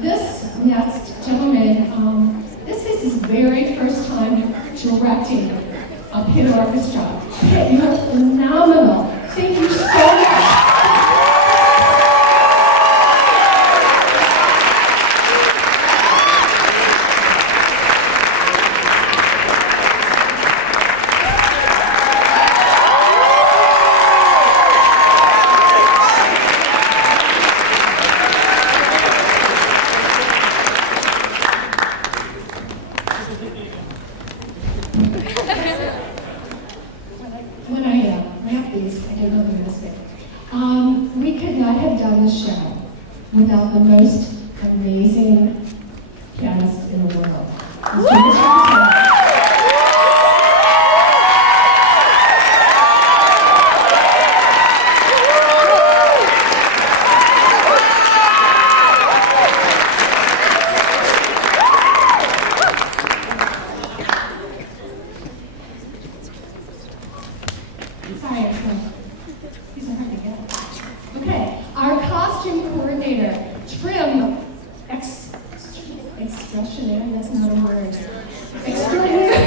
This next gentleman, this is his very first time directing a pit orchestra. Pit, you are phenomenal. Thank you so much. When I wrap these, I didn't know the mistake. We could not have done the show without the most amazing pianist in the world. Sorry, these are hard to get. Okay, our costume coordinator, Trim Expressionaire, that's not a word. Extraordinaire.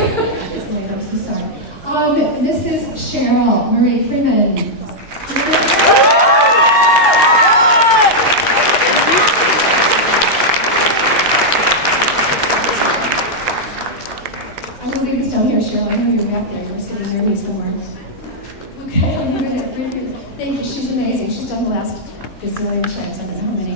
I'm so sorry. This is Cheryl Marie Freeman. I'm going to leave this down here, Cheryl. I know you're back there. You're sitting near me somewhere. Okay, I'm doing it. Thank you. She's amazing. She's done the last gazillion shows. I don't know how many.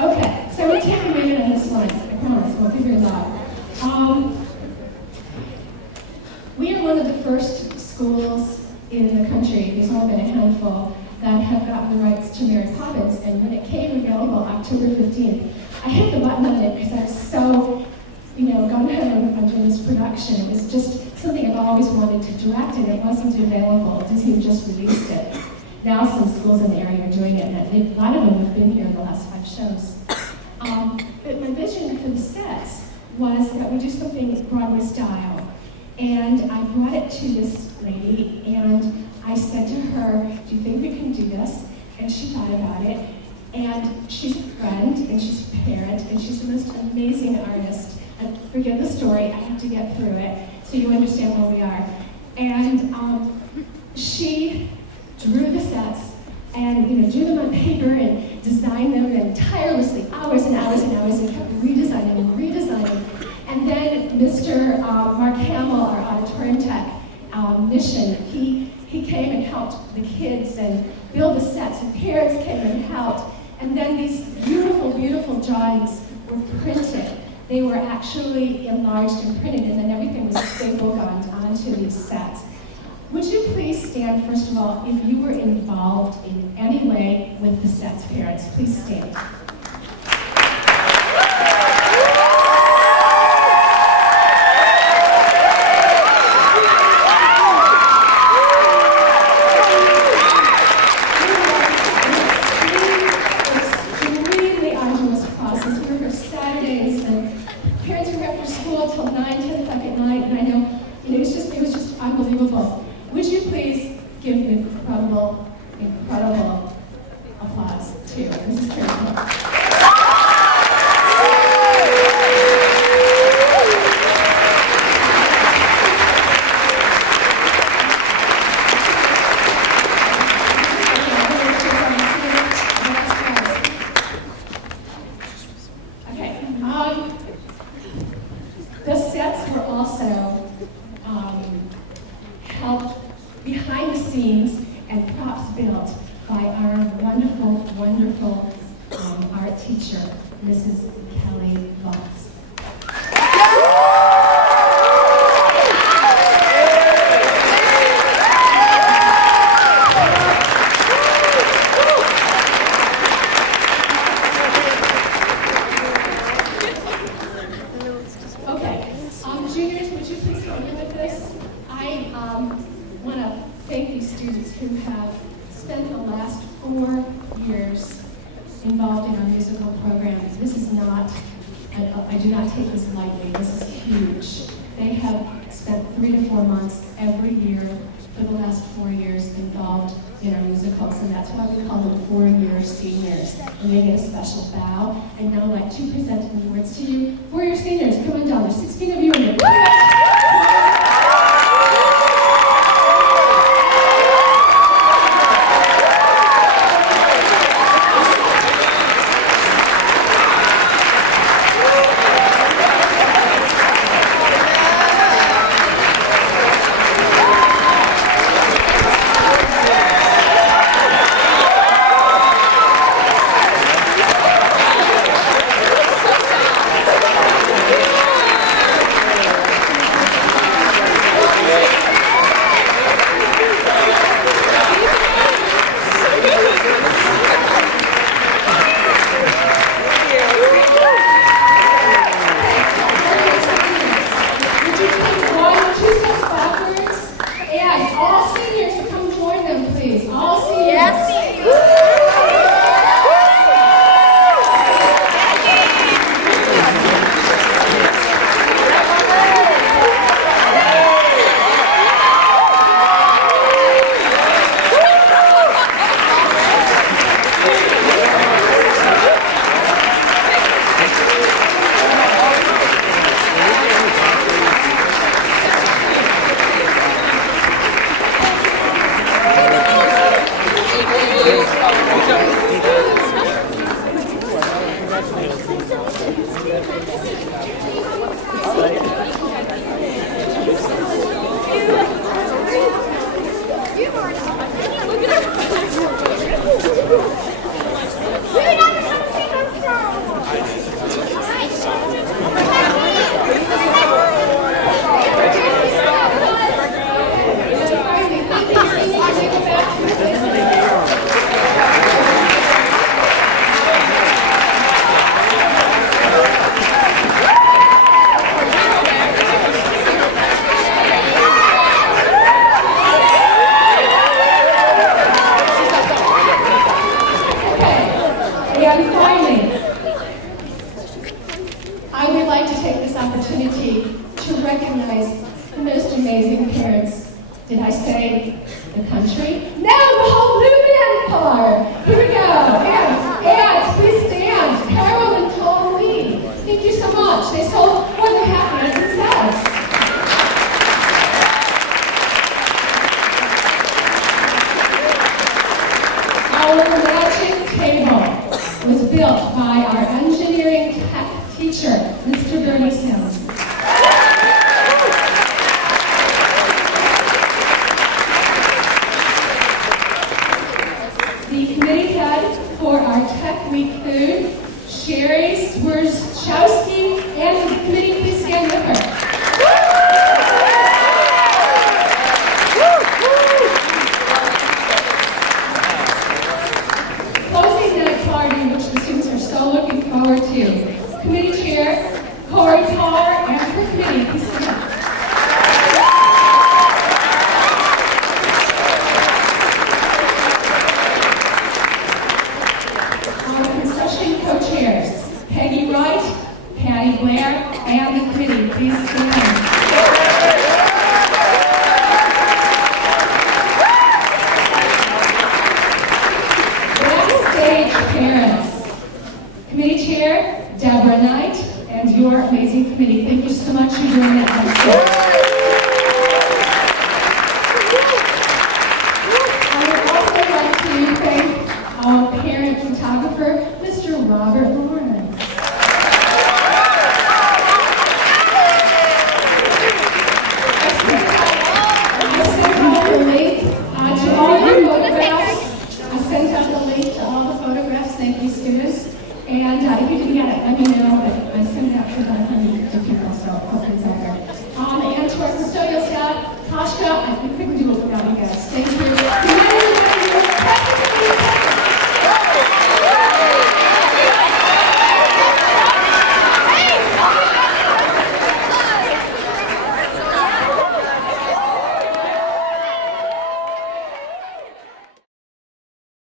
Okay, so we take a minute on this one. I promise. We'll figure it out. We are one of the first schools in the country. There's only been a handful that have gotten the rights to Mary Poppins, and when it came available October 15th, I hit the button on it because I was so, gung ho on doing this production. It was just something I've always wanted to direct, and it wasn't available. Disney just released it. Now some schools in the area are doing it, and a lot of them have been here in the last 5 shows. But my vision for the sets was that we do something Broadway style, and I brought it to this lady, and I said to her, do you think we can do this? And she thought about it. And she's a friend, and she's a parent, and she's the most amazing artist. And forget the story, I have to get through it so you understand where we are. And she drew the sets, and do them on paper and design them and tirelessly, hours and hours and hours, and kept redesigning and redesigning. And then Mr. Mark Hamill, our auditorium tech mission, he came and helped the kids and build the sets, and parents came and helped. And then these beautiful, beautiful drawings were printed. They were actually enlarged and printed, and then everything was stapled onto these sets. Would you please stand, first of all, if you were involved in any way with the sets, parents, please stand. Extremely arduous process. We were here Saturdays, and parents were here after school till 9, 10 o'clock at night, and I know, it was just unbelievable. Would you please give an incredible, incredible applause to Mrs. Carroll? Okay, the sets were also helped behind the scenes and props built by our wonderful, wonderful art teacher, Mrs. Kelly Voss. Okay, juniors, would you please help me with this? I want to thank these students who have spent the last 4 years involved in our musical programs. This is not, I do not take this lightly, this is huge. They have spent 3 to 4 months every year for the last 4 years involved in our musicals, and that's why we call them 4-year seniors. And they get a special bow. And now I'd like to present awards to you. 4-year seniors, come on down. There's 16 of you in there. Our magic table was built by our engineering tech teacher, Mr. Bernie Sims. The committee head for our Tech Week food, Sherry Swerszowski, and the committee, please stand with her. Closing night party, which the students are so looking forward to. Committee chair, Corey Tarr, and her committee, please stand up. Co-chairs, Peggy Wright, Patty Blair, and the committee, please stand. Backstage parents, committee chair, Deborah Knight, and your amazing committee. Thank you so much for doing that.